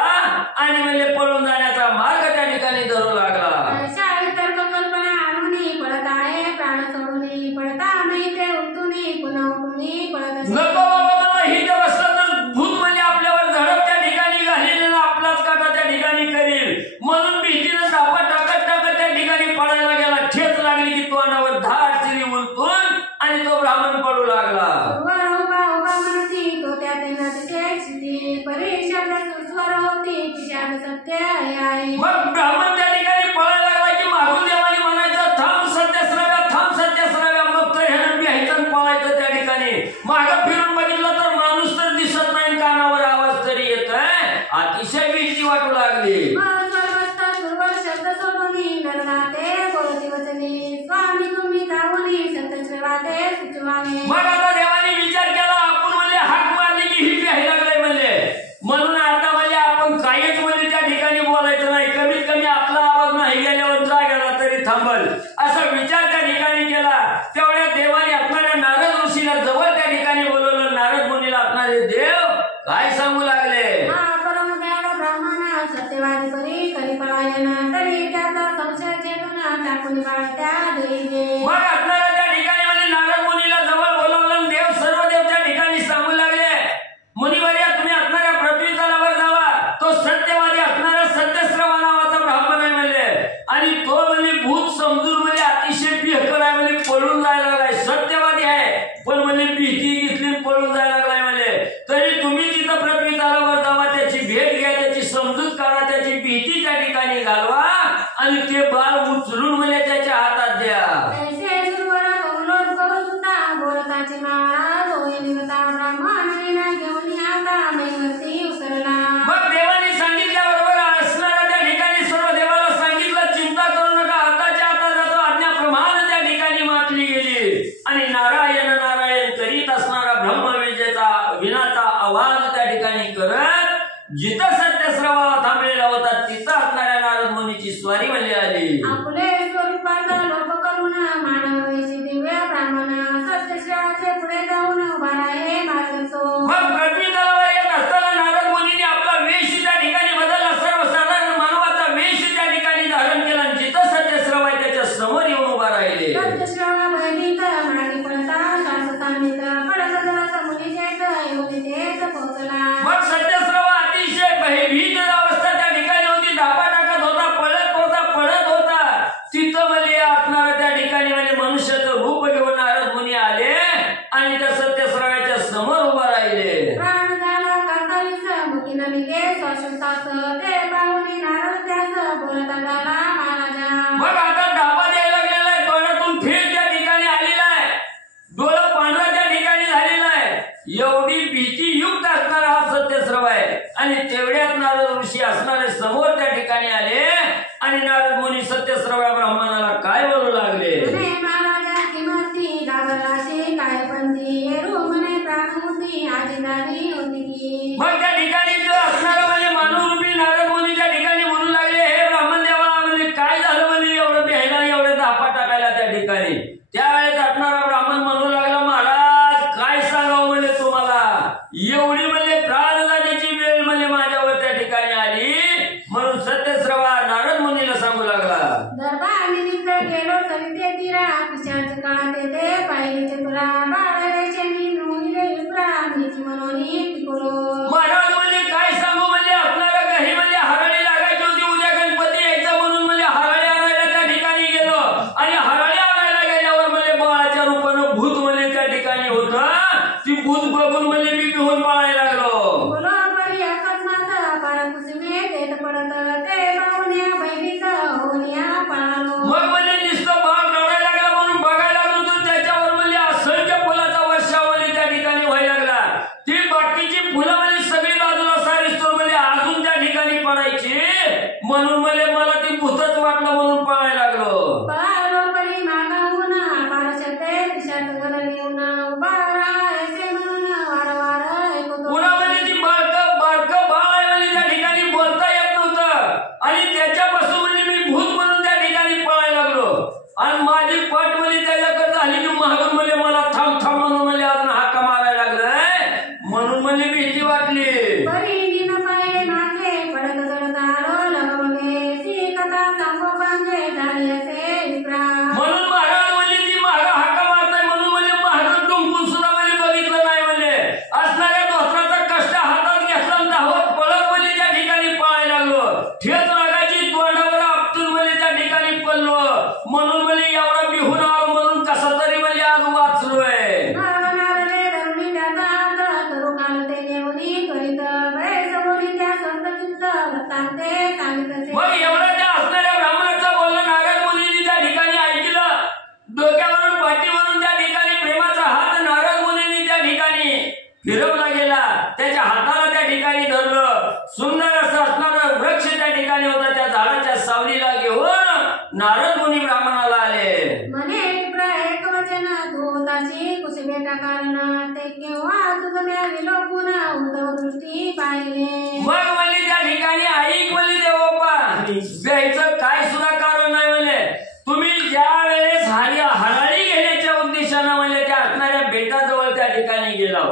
आणि म्हणजे पळून जाण्याचा मार्ग त्या ठिकाणी धरू लागला. शाही तर्क कल्पना आणूनी पळत आहे प्राण सोडूनी. पळता मी ते उलटूनी पुन्हा उठूनी पळत असे. नको बाबा, मला हित बसलं तर भूत म्हणजे आपल्यावर झडप त्या ठिकाणी घालील ना आपलाच काटा त्या ठिकाणी करील. म्हणून भीतीनं धापा टाकत टाकत त्या ठिकाणी पळायला गेला. ठेच लागली की तोंडावर धाड चिरी उलटून आणि तो ब्राह्मण पडू लागला. उभा उभा उभा म्हणती तो त्या तेनाचे स्थिती. परी शब्द सुस्वर होती पिशाच सत्य आहे. मग ब्राह्मण त्या ठिकाणी पळायला लागला की मागून देवानी म्हणायचं, थांब सत्यश्रव्या, थांब सत्यश्रव्या. मग तर ह्यानं घ्यायचं पळायचं त्या ठिकाणी. मागं फिरून बघितलं तर माणूस तर दिसत नाही, कानावर आवाज तरी येतोय. अतिशय भीती वाटू लागली. मग सर्वस्थ सुरवर शब्द सोडूनी नरनाथे बोलती वचनी. स्वामी तुम्ही जाऊनी सत्यश्रवाते सुचवाने. मग आता देवाने विचार केला, आपण म्हणजे हाक मारली की ही घ्यायला लागले म्हणले. म्हणून आता म्हणजे आपण काहीच म्हणजे त्या ठिकाणी बोलायचं नाही. कमीत कमी आपला आवाज नाही गेल्यावर जागेला तरी थांबल, असा विचार त्या ठिकाणी केला. तेवढ्या देवाने असणाऱ्या नारद ऋषीला जवळ त्या ठिकाणी बोलवलं. नारद मुनीला असणारे देव काय सांगू लागले, हा परम ज्ञान ब्राह्मण सत्यवादी परी करी पलायन. तरी त्याचा संशय चेतून टाकून बाळ त्या देईने. मग असणाऱ्या त्या ठिकाणी म्हणजे नारद मुनीला जवळ बोलवलं. देव सर्व देव त्या ठिकाणी सांगू लागले, मुनिवर्या तुम्ही असणाऱ्या पृथ्वी तलावर जावा. तो सत्यवादी असणारा सत्यश्रवा नावाचा ब्राह्मण आहे म्हणजे. आणि तो म्हणजे भूत समजून म्हणजे अतिशय भीकर आहे म्हणजे पळून जायला लागलाय. सत्यवादी आहे पण म्हणजे भीती घेतली पळून जायला लागलाय म्हणजे. तरी तुम्ही तिथं पृथ्वी तलावर जावा, त्याची भेट घ्या, त्याची समजूत करा, त्याची भीती त्या ठिकाणी घालवा आणि ते बाळ उचलून म्हणजे त्याच्या हातात द्या. ऐसे सुरवर कौलोद कौलुता बोलताची महाराज होय निवता. ब्राह्मण विना घेऊन आता मैवरती उतरला. मग देवाने सांगितल्याबरोबर असणाऱ्या त्या ठिकाणी सर्व देवाला सांगितलं, चिंता करू नका, आताच्या आता जातो. आज्ञाप्रमाणे त्या ठिकाणी मातली गेली आणि नारायण नारायण करीत असणारा ब्रह्मविजेचा विनाचा आवाज त्या ठिकाणी करत जिथं सत्यश्रवा थांबलेला होता तिथं असणाऱ्या नारद मुनीची स्वारी म्हणजे आली. आपले स्वरूपाचा लोप करून मानव वेशी दिव्य ब्राह्मण सत्यश्रवाचे पुढे जाऊन उभा राहे मार्ग तो. मग पृथ्वी तलावर येत असताना नारद मुनीने आपला वेश त्या ठिकाणी बदलला. सर्वसाधारण मानवाचा वेश त्या ठिकाणी धारण केला आणि जिथं सत्यश्रवा आहे त्याच्या समोर येऊन उभा राहिले. सत्यश्रवा भयभीत मागे पडता शासतान्वित पडत जरास मुनीचेत येऊन तेच पोहोचला. मग सत्यश्रवा अतिशय भयभीत अवस्था त्या ठिकाणी होती. धापा टाकत होता, पडत होता. तिथं म्हणजे असणारा त्या ठिकाणी म्हणजे मनुष्याचं रूप घेऊन नारद मुनी आले आणि त्या सत्यश्रव्याच्या समोर उभा राहिले. प्राण झाला कासावीस मुखीनं निघे श्वासोच्छ्वास. ते पाहून एवढी भीतीयुक्त असणारा हा सत्यश्रव आहे. आणि तेवढ्यात नारद ऋषी असणारे समोर त्या ठिकाणी आले आणि नारद मुनी सत्यश्रव या ब्राह्मणाला काय बोलू लागले. महाराजा किमती घाबरलाशी काय पंथी म्हणे प्राणमुती आजी होती. मग त्या ठिकाणी जो असणारा म्हणजे मानवरूपी नारद मुनी त्या ठिकाणी म्हणू लागले, हे ब्राह्मण देवा म्हणजे काय झालं म्हणजे एवढं भ्यायला एवढं धापा टाकायला त्या ठिकाणी. त्यावेळेस असणारा ब्राह्मण म्हणू लागला, महाराज काय सांगावं म्हणजे तुम्हाला, एवढी म्हणजे प्राण जाण्याची वेळ म्हणजे माझ्यावर त्या ठिकाणी आली. म्हणून सत्यश्रवा नारद मुनीला सांगू लागला, दरबार निमित्त गेलो सरिते तीरा पिशाच काळात येते पाहिजे चतुरा बाळाचे मी मुलीले विप्रा मीच मनोनी पिकोलो. महाराज म्हणजे काय सांगू म्हणजे आपल्याला घरी म्हणजे हराळी लागायची होती, उद्या गणपती यायचा म्हणून म्हणजे हराळी आणायला त्या ठिकाणी गेलो. आणि हराळी आणायला गेल्यावर म्हणजे बाळाच्या रूपानं भूत म्हणजे त्या ठिकाणी होत. ती भूत बघून म्हणजे मी भिवून पळायला लागलो. बोलो परी अकस्मात पारकुसमे देत पडत ते पाहुण्या बहिणीच होनिया पळालो. मग म्हणजे नुसतं बाळ रडायला लागला म्हणून बघायला लागलो तर त्याच्यावर म्हणजे असंख्य फुलाचा वर्षाव म्हणजे त्या ठिकाणी व्हायला लागला. ती बाकीची फुलं म्हणजे सगळी बाजूला सारीस्तोर म्हणजे अजून त्या ठिकाणी पडायची. म्हणून म्हणजे मला ती भूतच वाटलं म्हणून पळायला लागलो. पळालो परी मागाहून पारशते पिशाच गलली उन्हा उभा राहायचे म्हणून वारंवार ऐकतो. पुन्हा म्हणजे ती बारकं बाळ आहे म्हणजे त्या ठिकाणी बोलता येत नव्हतं. आणि त्याच्यापासून म्हणजे मी भूत म्हणून त्या ठिकाणी पळायला लागलो. आणि माझी पाठ म्हणजे त्याच्याकडे झाली की मागून म्हणजे मला थांब थांब म्हणून म्हणजे अजून हाका मारायला लागलाय. म्हणून म्हणजे भीती वाटली. परी नीन पाये मागे पडत जडत आलो लगमगे ती कथा सांगो बांगे झाली असे विप्रा. म्हणून महाराज म्हणजे ती माग हाका मारताय म्हणून म्हणजे महाराज डुंकून सुद्धा म्हणजे बघितलं नाही. म्हणजे असणाऱ्या धोत्राचा कष्ट हातात घेतला आणि धावत पळत म्हणजे त्या ठिकाणी पळायला लागलो. ठेच लागायची तोंडावर आपटून म्हणजे त्या ठिकाणी पडलो. म्हणून म्हणजे एवढा बिहून आलो म्हणून कसा तरी म्हणजे आज वाचलोय. नारदे धरुणी त्याचा हात करू काल ते घेऊनी त्वरित बैसवून त्या संतचित्त वृत्तांते सांगितले. मग एवढं त्या असणाऱ्या ब्राह्मणाचं बोलणं नारद मुनींनी त्या ठिकाणी ऐकलं. डोक्यावरून पाठीवरून त्या ठिकाणी प्रेमाचा हात नारद मुनींनी त्या ठिकाणी फिरवला गेला. त्याच्या हाताला त्या ठिकाणी धरलं. सुंदर असं असणारं वृक्ष त्या ठिकाणी होता. त्या झाडाच्या सावलीला घेऊन नारद मुनी ब्राह्मणाला आले. म्हणे विप्रा एक वचन तू होताशी कुसबेटा कारण ते केव्हा तुझ्या विलोपून उद्धव दृष्टी पाहिले. मग म्हणजे त्या ठिकाणी ऐक म्हणजे देवोपा द्यायचं काय सुद्धा कारण नाही. म्हणजे तुम्ही ज्या वेळेस हराळी घेण्याच्या उद्देशानं म्हणजे त्या असणाऱ्या बेटाजवळ त्या ठिकाणी गेला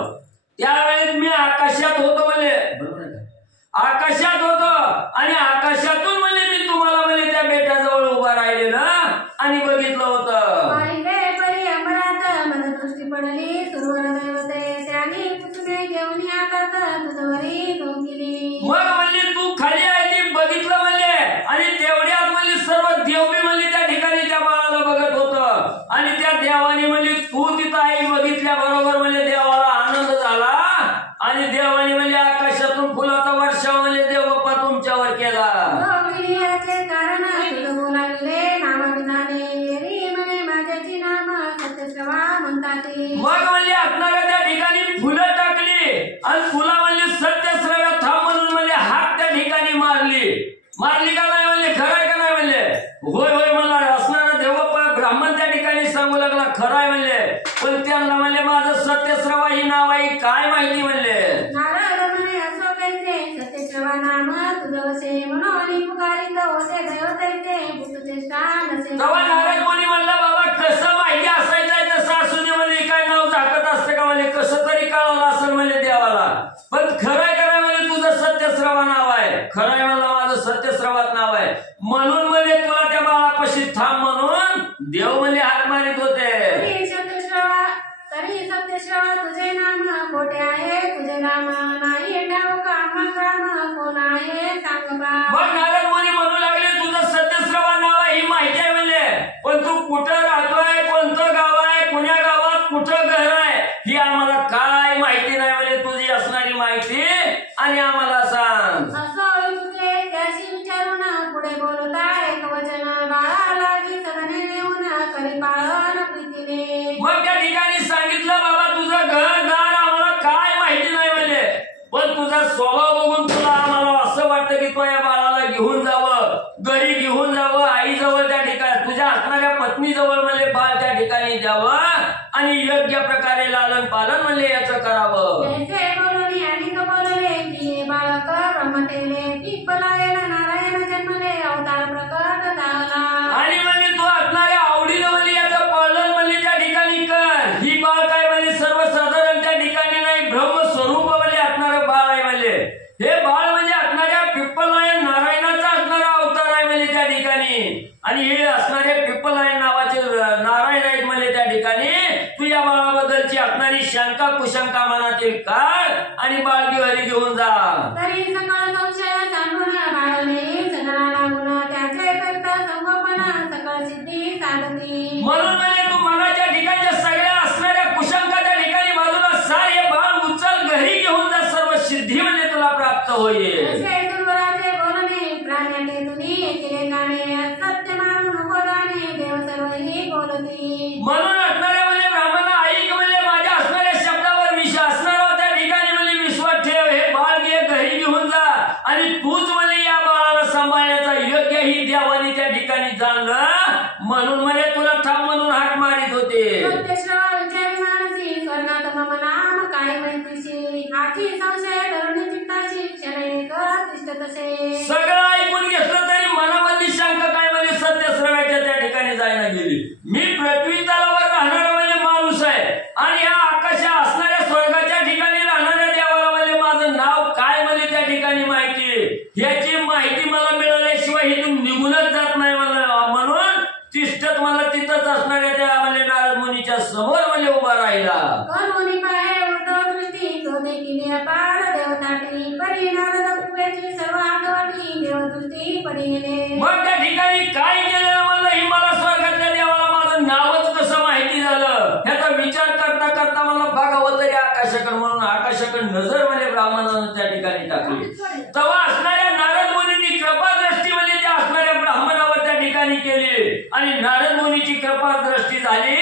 त्यावेळेस मी आकाशात होतो. म्हणजे बरोबर आहे का, आकाशात होतो. आणि आकाशातून म्हणजे मी तुम्हाला म्हणजे त्या बेटाजवळ उभा राहिलेलं आणि बघितलं होतं. पाहिले परी अंबरात मन दृष्टी पडली सुरवर दैवते त्याने कुसुमे घेऊन हातात तुझवरी डोंगिली. मग म्हणजे तू खाली आहे ती बघितलं म्हणजे. आणि तेवढ्यात म्हणजे सर्व देवबी म्हणजे त्या ठिकाणी त्या बाळाला बघत होतं. आणि त्या देवाने म्हणजे तू तिथं आई बघितल्या बरोबर म्हणजे देवाला आनंद झाला. आणि देवाने म्हणजे आकाशातून फुलाचा वर्षाव म्हणजे देवबाप्पा तुमच्यावर केला. डोंगिलीचे कारण तुझं बोलाविले नामाभिधाने म्हणे माझ्याची नाम सत्यश्रवा म्हणतात. मग म्हणजे असणाऱ्या त्या ठिकाणी फुलं टाकली आणि फुला म्हणजे सत्यश्रव्या थांब म्हणून म्हणजे हात त्या ठिकाणी मारली का नाही म्हणजे खरंय का नाही म्हणजे होय होय म्हणला. असणारा देवबाप्पा ब्राह्मण त्या ठिकाणी सांगू लागला खरं आहे म्हणजे. पण त्यांना म्हणजे माझं सत्यश्रवा ही नाव आहे काय माहिती म्हणले. नारद म्हणे असो कैसे सत्यश्रवा नाम तुझं वसे म्हणून पुकारित होते दैवतैते भूतचेष्टा नसे. तेव्हा नारद मुनी म्हणला बाबा कसं माहिती असायचं तसं असू दे म्हणजे काय नाव झाकत असतं का म्हणजे कसं तरी कळालं असेल म्हणजे देवाला. पण खरंय खरंय म्हणजे तुझं सत्यश्रवा नाव आहे. खरंय म्हणला माझं सत्यश्रवात नाव आहे. म्हणून म्हणजे तुला त्या बाळापाशी थांब म्हणून देव म्हणजे हात मारित होते. तरी सत्यश्रवा तुझे नाम कोठे आहे तुझे नाम नाही ठाऊ काम कोण आहे सांग बा. मग नारद मुनी म्हणू लागले तुझं सत्यश्रवा नाव आहे ही माहिती आहे म्हणजे. पण तू कुठं राहतोय कोणतं गाव आहे कुण्या गावात कुठं घर आहे ही आम्हाला काय माहिती नाही म्हणजे. तुझी असणारी माहिती आणि आम्हाला सांग. असं तुझे त्याशी विचारून पुढे बोलता एक वचन बाळा लागी सगळे नेऊन करी पाळण प्रीतीने. मग त्या ठिकाणी सांगितलं बाबा तुझं घर दार आम्हाला काय तेले पिप्पलायन नारायण जन्मले अवतार प्रकट झाला आणि म्हणजे तू असणाऱ्या आवडीनं म्हणजे याचं पालन म्हणजे त्या ठिकाणी कर. ही बाळ काय म्हणजे सर्वसाधारण त्या ठिकाणी नाही, ब्रह्मस्वरूप म्हणजे असणारं बाळ आहे. म्हणजे हे बाळ म्हणजे असणाऱ्या पिप्पलायन नारायणाचा असणारा अवतार आहे म्हणजे त्या ठिकाणी. आणि हे असणारे पिप्पलायन नावाचे नारायण आहेत म्हणजे त्या ठिकाणी. तू या बाळाबद्दलची असणारी शंका कुशंका मनातील काढ आणि बाळगी हरी घेऊन जा. तरी सकळ संशय सांगून बाळले सगळा लागून त्याचे करता संगोपन सकळ सिद्धी साधती. म्हणून म्हणजे तू मनाच्या ठिकाणच्या सगळ्या असणाऱ्या कुशंकाच्या ठिकाणी बाजूला सार हे बाळ उचल घरी घेऊन जा. सर्व सिद्धी म्हणजे तुला प्राप्त होईल. असे दुर्बळाचे बोलणे प्राण्याचे तुनी केले गाणे सत्य मानून बोलाने देव सर्वही बोलती. म्हणून असणाऱ्या म्हणजे ब्राह्मणा ऐक म्हणजे माझ्या असणाऱ्या शब्दावर विश्वास असणारा त्या ठिकाणी म्हणजे विश्वास ठेव. हे बाळ घे घरी घेऊन जा आणि तूच म्हणजे या बाळाला सांभाळण्याचा योग्य ही देवाने त्या ठिकाणी जाणलं. म्हणून म्हणजे तुला थांब म्हणून हाक मारित होते. सत्यश्रवा विचारी मानसी स्वर्गात मम नाम काय मैत्रीशी हाची संशय धरून चित्ताशी क्षण एक तिष्ठ तसे. सगळं ऐकून घेतलं तरी मनामधली शंका काय म्हणजे सत्यश्रव्याच्या त्या ठिकाणी जायला गेली. मी पृथ्वी तलावर राहणारा म्हणजे माणूस आहे आणि या आकाशा असणाऱ्या स्वर्गाच्या ठिकाणी राहणाऱ्या देवाला म्हणजे माझं नाव काय म्हणजे त्या ठिकाणी माहिती. याची माहिती मला मिळाल्याशिवाय इथून निघूनच जात नाही. मला म्हणून तिष्ठत मला तिथंच असणाऱ्या त्या म्हणजे नारद मुनीच्या समोर म्हणजे उभा राहिला. करुणी पाहे उद्धव दृष्टी तो देखील अपार देवताटी परी नारद कृपेची सर्व आठवणी देवदृष्टी पडिले. मग त्या ठिकाणी काय केलं म्हणलं, ही मला स्वर्गातल्या देवाला माझं नावच कसं माहिती झालं ह्याचा विचार करता करता मला बघावं तरी आकाशाकडे. म्हणून आकाशाकडे नजर म्हणजे ब्राह्मणानं त्या ठिकाणी टाकली. तेव्हा असणाऱ्या नारद मुनींनी कृपा दृष्टी म्हणजे त्या असणाऱ्या ब्राह्मणावर त्या ठिकाणी केली आणि नारद मुनीची कृपा दृष्टी झाली.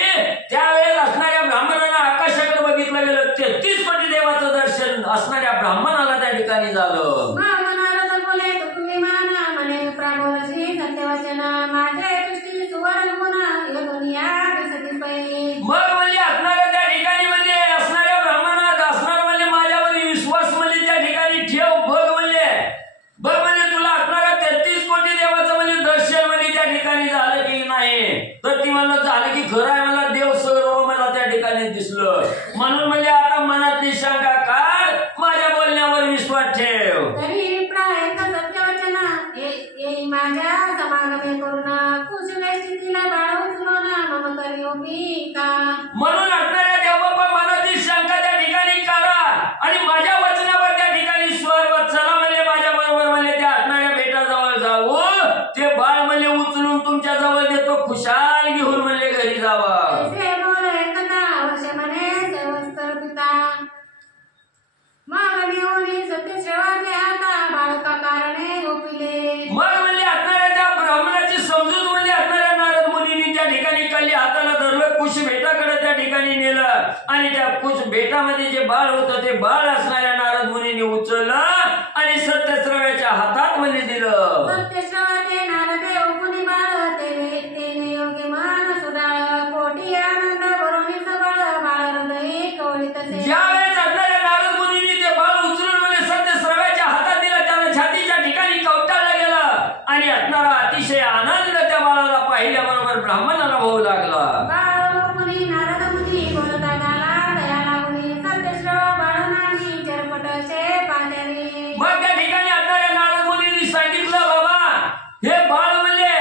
त्यावेळेस असणाऱ्या ब्राह्मणाला आकाशाकडे बघितलं गेलं. 33 कोटी देवाचं दर्शन असणाऱ्या ब्राह्मणाला त्या ठिकाणी झालं. नारद बोले तुकुविमान मने प्राबोलसी सत्यवचन माझे दृष्टी सुवर्ण गुण हे दुनिया दिसती पै. मग म्हणजे असणाऱ्या त्या ठिकाणी म्हणजे असणाऱ्या ब्राह्मणात असणार म्हणजे माझ्यावर विश्वास म्हणजे त्या ठिकाणी ठेव. बघ म्हणजे तुला असणाऱ्या 33 कोटी देवाचं म्हणजे दर्शन म्हणजे त्या ठिकाणी झालं की नाही. तर ती मला झालं की खरं आहे, मला देव सर्व मला त्या ठिकाणी दिसलं. म्हणून म्हणजे आता मनातली शंका काढ, माझ्या बोलण्यावर विश्वास ठेव. तरी प्राय सत्यवचन येई माझ्या समागमे करून कुशल स्थितीला बाळ उचलून मम करियोपी का. म्हणून असणाऱ्या देवबापा मनातील शंका त्या ठिकाणी काढा आणि माझ्या वचनावर त्या ठिकाणी स्वर चला म्हणजे माझ्या बरोबर म्हणजे त्या असणाऱ्या बेटाजवळ जाऊ. ते बाळ म्हणजे उचलून तुमच्या जवळ देतो, खुशाल घेऊन म्हणजे घरी जावा. ऐसे बोल एकदा अवश्य म्हणे सर्वस्तर पिता. मग नेऊनी सत्यश्रवाचे आता बाळका कारणे ओपिले. मग म्हणजे असणाऱ्या त्या ब्राह्मणाची समजूत म्हणजे असणाऱ्या नारद मुनींनी त्या ठिकाणी खाली हाताला धरलं, कुश बेटाकडे त्या ठिकाणी नेलं आणि त्या कुश बेटामध्ये जे बाळ होतं ते बाळ असणाऱ्या नारद मुनींनी उचललं आणि सत्यश्रव्याच्या हातात म्हणजे दिलं. सत्यश्रवाचे नारदे ओपुनी बाळ तेने योगी मान सुडाळ कोटी आनंद भरून सबळ बाळ हृदय कवळीतसे. ज्यावेळेस असणाऱ्या नारद मुनींनी ते बाळ उचलून म्हणजे सत्यश्रव्याच्या हातात दिलं, त्याला छातीच्या ठिकाणी कवटाळलं गेलं आणि असणारा अतिशय आनंद त्या बाळाला पाहिल्याबरोबर ब्राह्मणाला होऊ लागला. बाळ मुनी नारद मुनी बोलता झाला दया लागुनी सत्यश्रवा बाळनानी चरपटसे पाचारी. मग त्या ठिकाणी असणाऱ्या नारद मुनींनी सांगितलं, बाबा हे बाळ म्हणजे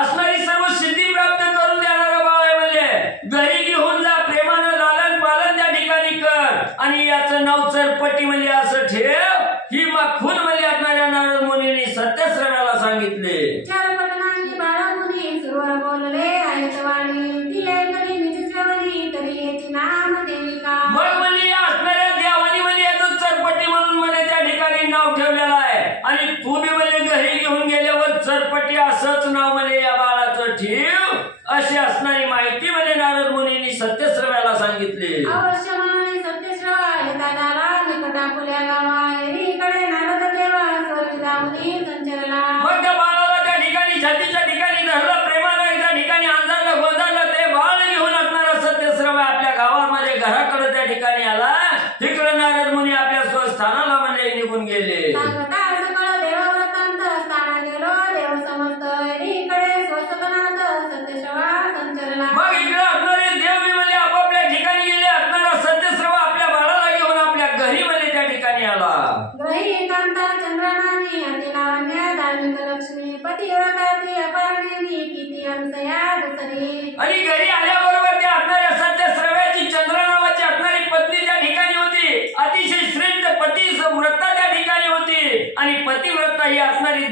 असणारी सर्व सिद्धी प्राप्त करून देणारं बाळ आहे. म्हणजे घरी घेऊन जा, प्रेमानं लालन पालन त्या ठिकाणी कर आणि याचं नाव चरपटी म्हणजे असं ठेव. ही खून म्हणजे असणाऱ्या नारद मुनींनी सत्यश्रव्याला सांगितले. चरपटनानी बाळ मुनी सुरवर बोलले आहेत वाणी ती ऐकली निज श्रवणी तरी याची नाम देविका. मग म्हणजे या असणाऱ्या देवानी म्हणजे याचं चरपटी म्हणून म्हणजे त्या ठिकाणी नाव ठेवलेलं आहे आणि तुम्ही म्हणजे घरी घेऊन गेल्यावर चरपटी असंच नाव म्हणजे या बाळाचं ठेव अशी असणारी माहिती म्हणजे नारद मुनींनी सत्यश्रव्याला सांगितली. अवश्य म्हणाले सत्यश्रवा येता झाला निकटा फुल्या गावा एकीकडे नारद देवा स्वर्गी जाऊनी संचरला. मग त्या बाळाला त्या ठिकाणी छातीच्या ठिकाणी धरलं, प्रेमानं त्या ठिकाणी अंधारलं गोंधळलं. ते बाळ घेऊन असणारा सत्यश्रव आपल्या गावामध्ये घराकडे त्या ठिकाणी आला. तिकडे नारद मुनी आपल्या स्वस्थानाला म्हणजे निघून गेले. सांगता सकळ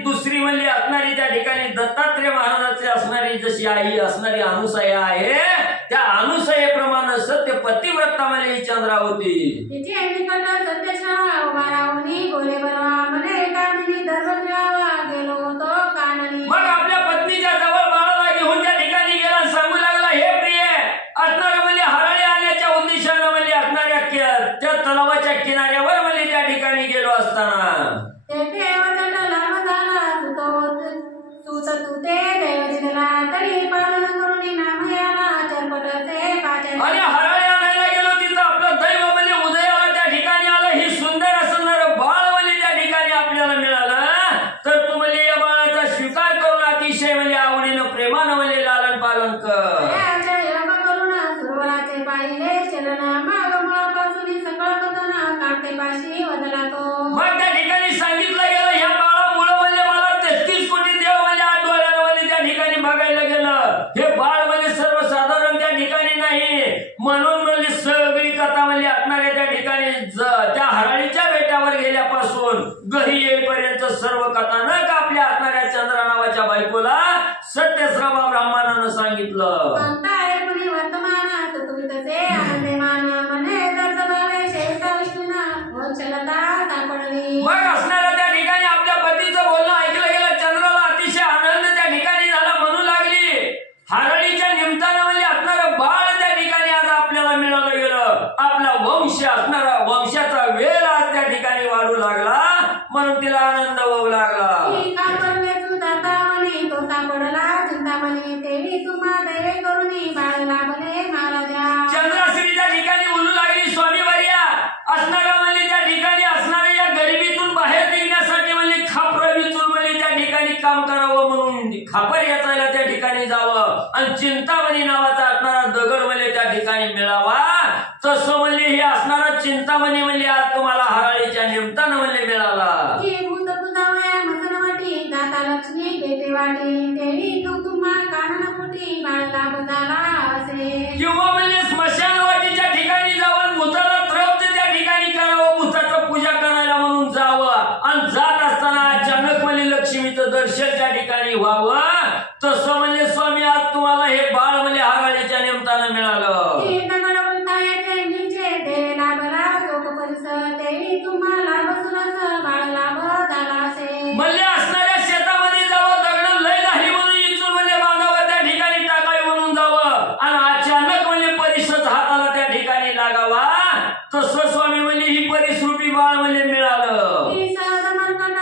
दुसरी म्हणली असणारी त्या ठिकाणी दत्तात्रेय महाराजांची असणारी जशी आई असणारी अनुसया आहे, त्या अनुसयेप्रमाणे सत्य पतिव्रता म्हणली चंद्रावती. तिची निकट सत्यश्रवा उभा राहुनी बोले बरवा म्हणे कामिनी दर्भद्रावा गेलो होतो काननी. मग आपल्या पत्नीच्या जवळ बाळाला घेऊन त्या ठिकाणी गेला आणि सांगू लागला, हे प्रिय असणारे म्हणजे हरळे आणण्याच्या उद्देशानं म्हणजे असणाऱ्या त्या तलावाच्या किनाऱ्यावर म्हणजे त्या ठिकाणी गेलो असताना तेथे वचन लाभ झाला तुते देव दिला तरी पालन करून नामयाला चरपटते पाचे. आणि हरळे आणायला गेलो, तिथं आपलं दैव म्हणजे उदयाला त्या ठिकाणी आलं. ही सुंदर असणारं बाळ म्हणजे त्या ठिकाणी आपल्याला मिळालं. तर तू म्हणजे या बाळाचा स्वीकार करून अतिशय म्हणजे आवडीनं प्रेमानं म्हणजे लालन पालन कर. सुरवराचे पाहिले चरण माग मुळापासून सकळ कथन काढते पाशी वदला तो. मग त्या ठिकाणी सांगितलं गेलं, ह्या बाळामुळं म्हणजे मला 33 कोटी देव म्हणजे 8 डोळ्यानं म्हणजे त्या ठिकाणी बघायला गेलं. हे बाळ म्हणजे सर्वसाधारण त्या ठिकाणी नाही, म्हणून म्हणजे सगळी कथा म्हणजे असणाऱ्या त्या ठिकाणी त्या हराळीच्या बेटावर गेल्यापासून घरी येईपर्यंत सर्व कथानक आपल्या असणाऱ्या चंद्रा नावाच्या बायकोला सत्यश्रवा ब्राह्मणानं सांगितलं. वर्तमानात तुम्ही तसे आनंदमान म्हणे दर्शवावे शेवटा विष्णूना वंशलता सापडली. मग असणाऱ्या त्या ठिकाणी आपल्या पतीचं बोलणं ऐकलं गेलं. चंद्राला अतिशय आनंद त्या ठिकाणी झाला. म्हणू लागली, हरळीच्या निमित्तानं म्हणजे असणारं बाळ त्या ठिकाणी आज आपल्याला मिळालं गेलं. आपला वंश असणारा वंशाचा वेळ आज त्या ठिकाणी वाढू लागला, म्हणून तिला आनंद होऊ लागला. तो सापडला चिंतामणी देवी तुम्हा दैवे करुणी बाळ लाभले महाराजा. चंद्राश्री त्या ठिकाणी बोलू लागली, स्वामी वर्या असणाऱ्या म्हणजे त्या ठिकाणी असणाऱ्या या गरिबीतून बाहेर निघण्यासाठी म्हणजे खापर विचून म्हणजे त्या ठिकाणी काम करावं म्हणून खापर याचायला त्या ठिकाणी जावं आणि चिंतामणी नावाचा असणारा दगड म्हणजे त्या ठिकाणी मिळावा. तसं म्हणजे हे असणारा चिंतामणी म्हणजे आज तुम्हाला हराळीच्या निमित्तानं म्हणजे मिळाला. दाता लक्ष्मी घेते वाटी देवी तू तुम्हा कानन फुटी बाळ लाभ झाला असे. किंवा म्हणजे स्मशान वाटीच्या ठिकाणी जावं, भूताला त्रप्त त्या ठिकाणी करावं, भूताचं पूजा करायला म्हणून जावं आणि जात असताना अचानक म्हणजे लक्ष्मीचं दर्शन त्या ठिकाणी व्हावं. तसं म्हणजे स्वामी आज तुम्हाला हे बाळ म्हणजे हराळीच्या निमित्तानं मिळालं. देवी लाभला लोक परिसर देवी तुम्हाला बसूनच बाळ लाभ झाला असे. म्हणजे असणाऱ्या शेतामध्ये जावं, दगड लय झाली म्हणून इचून म्हणजे बांधावं त्या ठिकाणी टाकावी म्हणून जावं आणि अचानक म्हणजे परिसच हाताला त्या ठिकाणी लागावा. तसं स्वामी म्हणजे ही परिसरूपी बाळ म्हणजे मिळालं.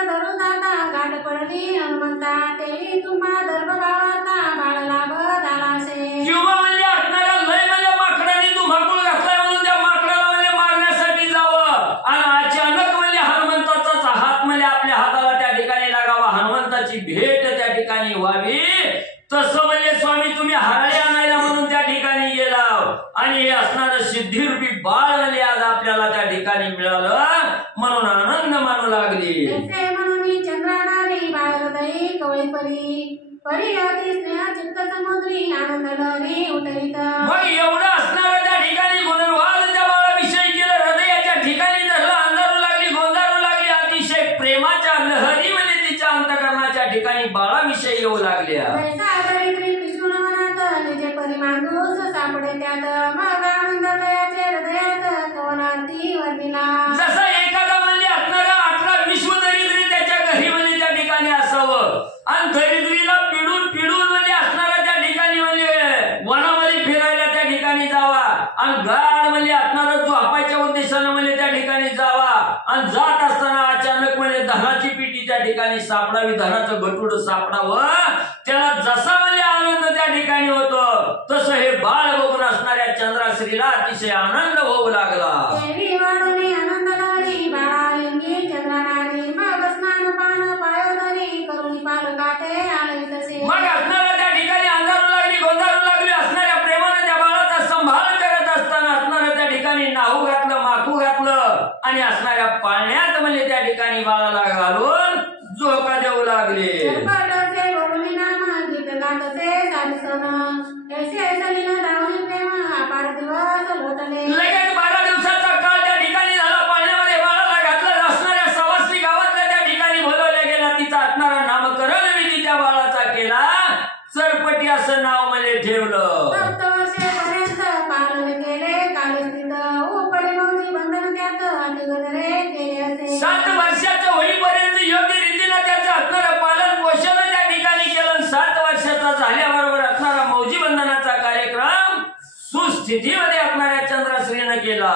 धरून दादा गाठ पडली हनुमंता देवी तुम्हा दर्भ भावाता बाळ लाभ झाला असे. किंवा म्हणजे असणाऱ्या लय म्हणजे माकडाने धुमाकूळ घातलाय म्हणून त्या माकडाला म्हणजे मारण्यासाठी जावं आणि अचानक म्हणजे हनुमंताचाच हात म्हणजे आपल्या हाताला त्या ठिकाणी लागावा, हनुमंताची भेट त्या ठिकाणी व्हावी. तसं म्हणजे स्वामी तुम्ही हराळी आणायला म्हणून त्या ठिकाणी गेला आणि हे असणारं सिद्धिरूपी बाळ म्हणजे आज आपल्याला त्या ठिकाणी मिळालं, म्हणून आनंद मानू लागली. म्हणून चंद्रानारी बाळ हृदयी कवळी परी अति स्नेह चित्त समुद्री आनंद लहरी उठवित. मग एवढं असणारं त्या ठिकाणी गुणवाद त्या बाळाविषयी केलं, हृदयाच्या ठिकाणी धरलं, अंधारू लागली, गोंधारू लागली. अतिशय प्रेमाच्या लहरी म्हणजे तिच्या अंतकरणाच्या ठिकाणी बाळाविषयी येऊ लागल्या. परिमाणूस सापडे त्यात मग आनंद तयाचे हृदयात कवनाती वर्णिला. जसं एखादा म्हणजे असणारा 18 विश्व दरिद्री त्याच्या घरी म्हणजे त्या ठिकाणी असावं आणि दरिद्रीला पिडून पिडून म्हणजे असणारा त्या ठिकाणी म्हणजे वनामध्ये फिरायला त्या ठिकाणी जावा आणि गाड म्हणजे असणारा झोपायच्या उद्देशानं म्हणजे त्या ठिकाणी जावा आणि जात असताना अचानक म्हणजे धनाची पेटी त्या ठिकाणी सापडावी, धनाचं गटूड सापडावं. त्याला जसा म्हणजे आनंद त्या ठिकाणी होतो तसं हे बाळ बघून असणाऱ्या चंद्राश्रीला अतिशय आनंद होऊ लागला. देवी वाढून आनंद लहरी बाळा लिंगी चंद्रानारी मग स्नान पान पायोदरी करुणी पाल काटे आले तसे. मग असणाऱ्या त्या ठिकाणी अंधारू लागली, गोंधारू लागली. असणाऱ्या प्रेमाने त्या बाळाचा संभाळ करत असताना असणाऱ्या त्या ठिकाणी नाहू घातलं, माखू घातलं आणि असणाऱ्या पाळण्यात म्हणजे त्या ठिकाणी बाळाला घालून झोका देऊ लागले. लगेच 12 दिवसाचा काळ त्या ठिकाणी झाला. पाळण्यामध्ये बाळाला घातलं. असणाऱ्या सवासनी गावातल्या त्या ठिकाणी बोलवल्या गेला. तिचा असणारा गजरे केले असे. 7 वर्षाचं होईपर्यंत योग्य रीतीनं त्याचं असणारं पालन पोषण त्या ठिकाणी केलं. 7 वर्षाचा झाल्याबरोबर असणारा मौजी बंधनाचा कार्यक्रम सुस्थितीमध्ये असणाऱ्या चंद्रश्रीनं केला.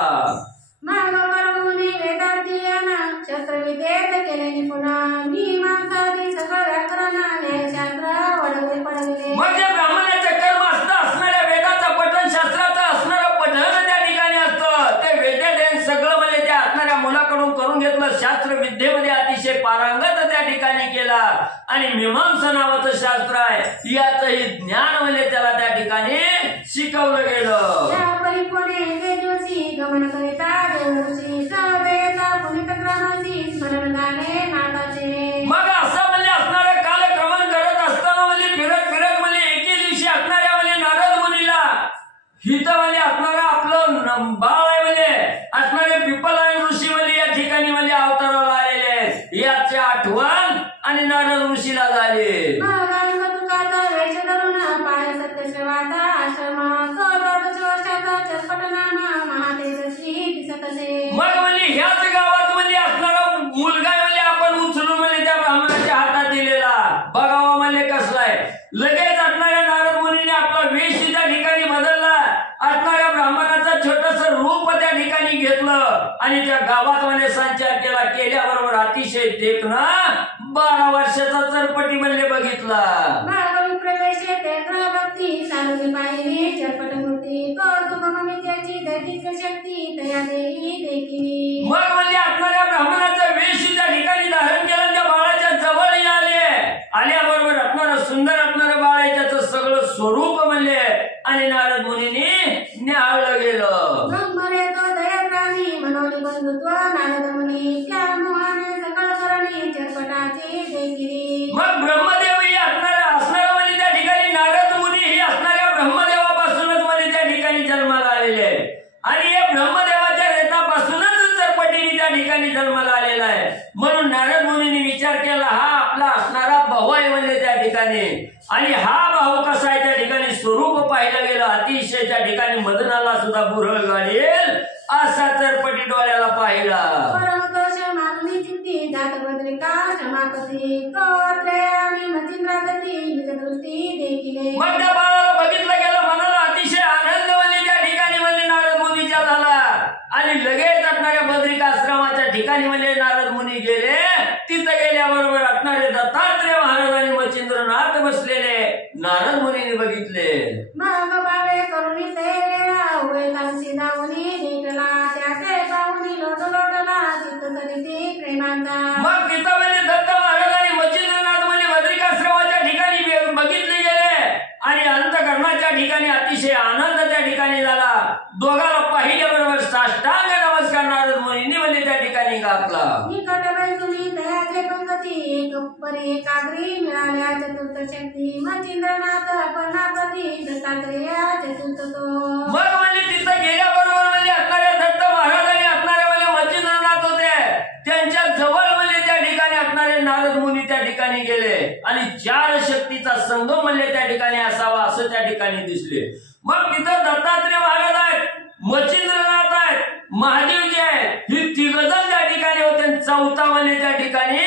मागवर मुनी वेदाध्ययन शस्त्रविद्येत केले निपुण. मीमांसादी सकळ व्याकरण न्यायशास्त्र वडवले पडले. म्हणजे ब्राह्मणाचं कर्म असतं असणाऱ्या वेदाचं पठण शास्त्राचं असणारं पठण त्या ठिकाणी असतं. ते वेदाध्ययन सगळं म्हणजे त्या असणाऱ्या मुलाकडून करून घेतलं. शास्त्र विद्येमध्ये अतिशय पारंगत त्या ठिकाणी केला. आणि मीमांसा नावाचं शास्त्र आहे याचंही ज्ञान म्हणजे त्याला त्या ठिकाणी शिकवलं गेलं. या परिपुणे ते दिवशी गमन करिता देवऋषी सवेता पुनित क्रमसी स्मरण गाणे नाथाचे. मग असं म्हणजे असणारं कालक्रमण करत असताना म्हणजे फिरत फिरत म्हणजे एके दिवशी असणाऱ्या म्हणजे नारद मुनीला हिथं म्हणजे असणारं आपलं बाळ आहे म्हणजे असणारे पिपलायन ऋषी म्हणजे या ठिकाणी म्हणजे अवताराला आलेले आहेत याची आठवण आणि नारद ऋषीला झाली. मग तुकाचा वेश धरून पाय सत्यश्रवाचा आश्रम सोबत वर्षाचा चटपट नाम महातेजस्वी दिसत असे. मग म्हणजे ह्याच गावात म्हणजे असणारा मुलगा म्हणजे आपण उचलून म्हणजे त्या ब्राह्मणाच्या हातात दिलेला बघावा म्हणजे कसला आहे. लगेच असणाऱ्या नारद मुनीने आपला वेश त्या ठिकाणी बदलला. असणाऱ्या ब्राह्मणाचा छोटस रूप त्या ठिकाणी घेतलं आणि त्या गावात म्हणजे संचार केला. केल्याबरोबर अतिशय देखना 12 वर्षाचा चरपटी म्हणजे बघितला. मागवी प्रवेशे तेंद्र भक्ती सारुली पाहिली चटपट मूर्ती कौतुकममी त्याची दैतिक शक्ती तया देही देखिली. मग म्हणजे असणाऱ्या ब्राह्मणाचा वेश त्या ठिकाणी धारण केला. त्या बाळाच्या जवळ आले. आल्याबरोबर असणारं सुंदर असणारं बाळ आहे त्याचं सगळं स्वरूप म्हणजे आणि नारद मुनीने न्याहाळलं गेलं. मग बरे तो दयाप्राणी मनोनी बंधुत्व नारद मुनी त्या मोहाने सकळ करणी चटपटाची देखिली. मग ब्रह्मदेव ही असणारा म्हणजे त्या ठिकाणी नारद मुनी ही असणाऱ्या ब्रह्मदेवापासूनच म्हणजे त्या ठिकाणी जन्माला आलेले आहे. आणि हे ब्रह्मदेवाच्या रेतापासूनच चरपटीने त्या ठिकाणी जन्माला आलेला आहे. म्हणून नारद मुनीने विचार केला हा आपला असणारा भाऊ आहे म्हणजे त्या ठिकाणी. आणि हा भाऊ कसा आहे त्या ठिकाणी स्वरूप पाहिलं गेलं अतिशय त्या ठिकाणी मदनाला सुद्धा बुरळ घालेल असा चरपटी डोळ्याला पाहिला. परमतोष मागणी चित्ती जात भद्रिका क्षमापती कोत्रे आणि मचिंद्रागती निजदृष्टी देखिले. मग त्या बाळाला बघितलं गेलं मनाला अतिशय आनंद म्हणजे त्या ठिकाणी म्हणजे नारद मुनीचा झाला. आणि लगेच असणाऱ्या बद्रिकाश्रमाच्या ठिकाणी म्हणजे नारद मुनी गेले. तिथं गेल्याबरोबर असणारे दत्तात्रेय महाराज आणि मच्छिंद्रनाथ बसलेले नारद मुनीने बघितले. मग बावे करुणी तेरा उभे कालसी दावणी भेटला त्याचे पाहुणी लोटला चित्त सरिती प्रेमांचा. मग तिथं म्हणजे दत्त महाराज आणि मच्छिंद्रनाथ म्हणजे बद्रिकाश्रमाच्या ठिकाणी बघितले गेले. आणि अंतकरणाच्या ठिकाणी अतिशय आनंद त्या ठिकाणी झाला. दोघाला पाहिल्याबरोबर साष्टांग नमस्कार नारद मुनीने म्हणजे त्या ठिकाणी घातला. निकट बैसुनी दयाचे पंगती एक परी एकाग्री मिळाल्या चतुर्थ शक्ती मच्छिंद्रनाथ प्रणापती दत्तात्रेय चतुर्थ तो. मग म्हणजे तिथं गेल्याबरोबर म्हणजे असणाऱ्या दत्त महाराज आणि असणारे म्हणजे मच्छिंद्रनाथ होते. त्यांच्या जवळ म्हणजे त्या ठिकाणी असणारे नारद मुनी त्या ठिकाणी गेले. आणि 4 शक्तीचा संगम म्हणजे त्या ठिकाणी असावा असं त्या ठिकाणी दिसले. मग तिथं दत्तात्रेय महाराज आहेत, मच्छिंद्रनाथ आहेत, महादेवजी आहेत, ही 3 जण त्या ठिकाणी होते. 4था म्हणजे त्या ठिकाणी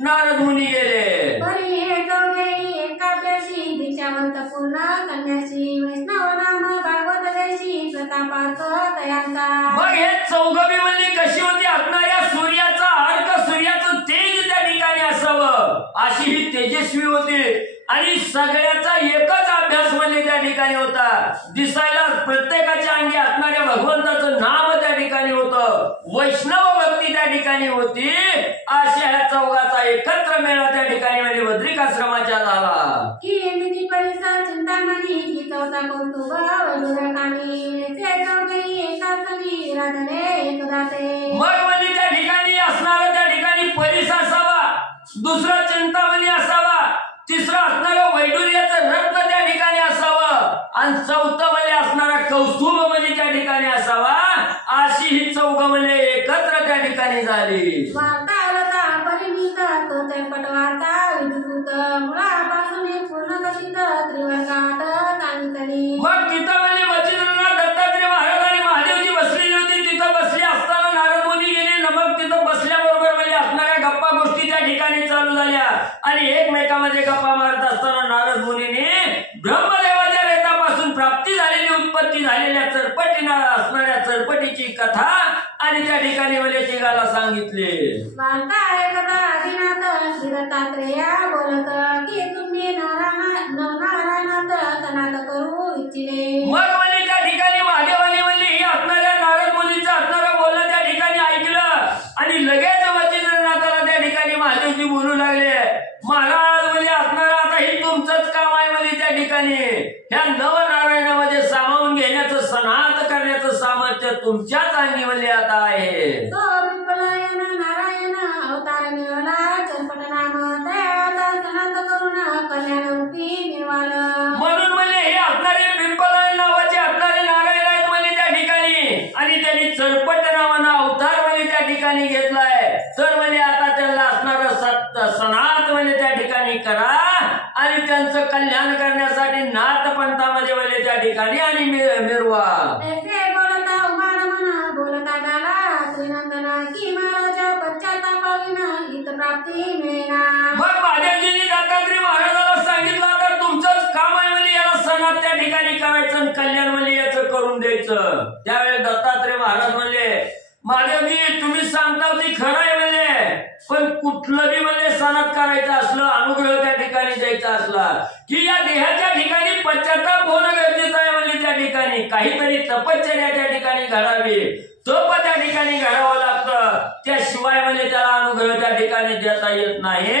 नारद मुनी गेले. परी हे चौघेही एकादशी दीक्षावंत पूर्ण कन्याशी वैष्णव नाम भागवत देशी प्रतापार्थ तयांचा. मग हे चौघबी म्हणजे कशी होती असणाऱ्या सूर्याचा अर्क सूर्याचं तेज त्या ठिकाणी असावं अशी ही तेजस्वी होती. आणि सगळ्याचा एकच अभ्यास म्हणजे त्या ठिकाणी होता. दिसायला प्रत्येकाच्या अंगी असणाऱ्या भगवंताचं नाम त्या ठिकाणी होतं. वैष्णव भक्ती त्या ठिकाणी होती. अशा ह्या चौघाचा एकत्र मेळा त्या ठिकाणी म्हणजे बद्रिकाश्रमाच्या झाला. की निधी परिसर चिंतामणी की चौथा कौतुक वैदुरकानी ते चौघेही एकाचनी राधने एकदाते. मग म्हणजे त्या ठिकाणी असणारा त्या ठिकाणी परिस असावा, दुसरा चिंतामणी असावा, तिसरं असणारं वैडूर्याचं रत्न त्या ठिकाणी असावं आणि 4थं म्हणजे असणारा कौस्तुभ म्हणजे त्या ठिकाणी असावा. अशी ही 4 म्हणजे एकत्र त्या ठिकाणी झाली. वार्ता आलता परिमित तो चटपट वार्ता विद्युत मुळापासून पूर्ण कथित त्रिवर्गात सांगितली. मग तिथं म्हणजे मच्छिंद्रनाथ दत्तात्रेय महाराज आणि महादेवजी बसलेली होती. तिथं बसली असताना नारद मुनी गेले चरपटीणार असणाऱ्या चरपटीची कथा आणि त्या ठिकाणी म्हणजे तिघाला सांगितले. वार्ता ऐकता आदिनाथ श्री दत्तात्रेय बोलत की तुम्ही नवनारायणात सनात करू इच्छिले. मग म्हणजे त्या ठिकाणी महादेवाने म्हणजे ही असणाऱ्या नारद मुनीचं असणारं बोलणं त्या ठिकाणी ऐकलं आणि लगेच मच्छिंद्रनाथाला त्या ठिकाणी महादेवजी बोलू लागले. महाराज म्हणजे असणारं आता ही तुमचंच काम आहे म्हणजे त्या ठिकाणी ह्या नवनारायणामध्ये सामावून घेण्याचं सनात करण्याचं सामर्थ्य तुमच्याच अंगी म्हणजे आता आहे. तो विप्पलायन नारायण अवतार मिळवला चरपट नाम दयाता सनात करून कल्याण रूपी निर्वाळ. म्हणून म्हणजे हे असणारे पिंपलायन नावाचे असणारे नारायण आहेत म्हणजे त्या ठिकाणी आणि त्यांनी चरपट नावानं अवतार म्हणजे त्या ठिकाणी घेतलाय. तर म्हणजे आता त्यांना असणारं सनात म्हणजे त्या ठिकाणी करा आणि त्यांचं कल्याण करण्यासाठी नाथ पंथामध्ये म्हणजे त्या ठिकाणी आणि मिरवा. ऐसे बोलता उमानमन बोलता झाला श्रीनंदना की महाराजा पश्चातापाविन हित प्राप्ती मिळेना. मग महादेवजींनी दत्तात्रय महाराजाला सांगितलं तर तुमचंच काम आहे म्हणजे याला सणात त्या ठिकाणी करायचं आणि कल्याण म्हणजे याचं करून द्यायचं. त्यावेळेस दत्तात्रय महाराज म्हणले महादेवजी तुम्ही सांगता ती खरं आहे म्हणजे पण कुठलं बी म्हणजे सणात करायचं असलं अनुग्रह त्या ठिकाणी द्यायचा असला की या देहाच्या ठिकाणी पश्चाताप होणं गरजेचं आहे म्हणजे त्या ठिकाणी काहीतरी तपश्चर्या त्या ठिकाणी घडावी तप त्या ठिकाणी घडावं लागतं. त्याशिवाय म्हणजे त्याला अनुग्रह त्या ठिकाणी देता येत नाही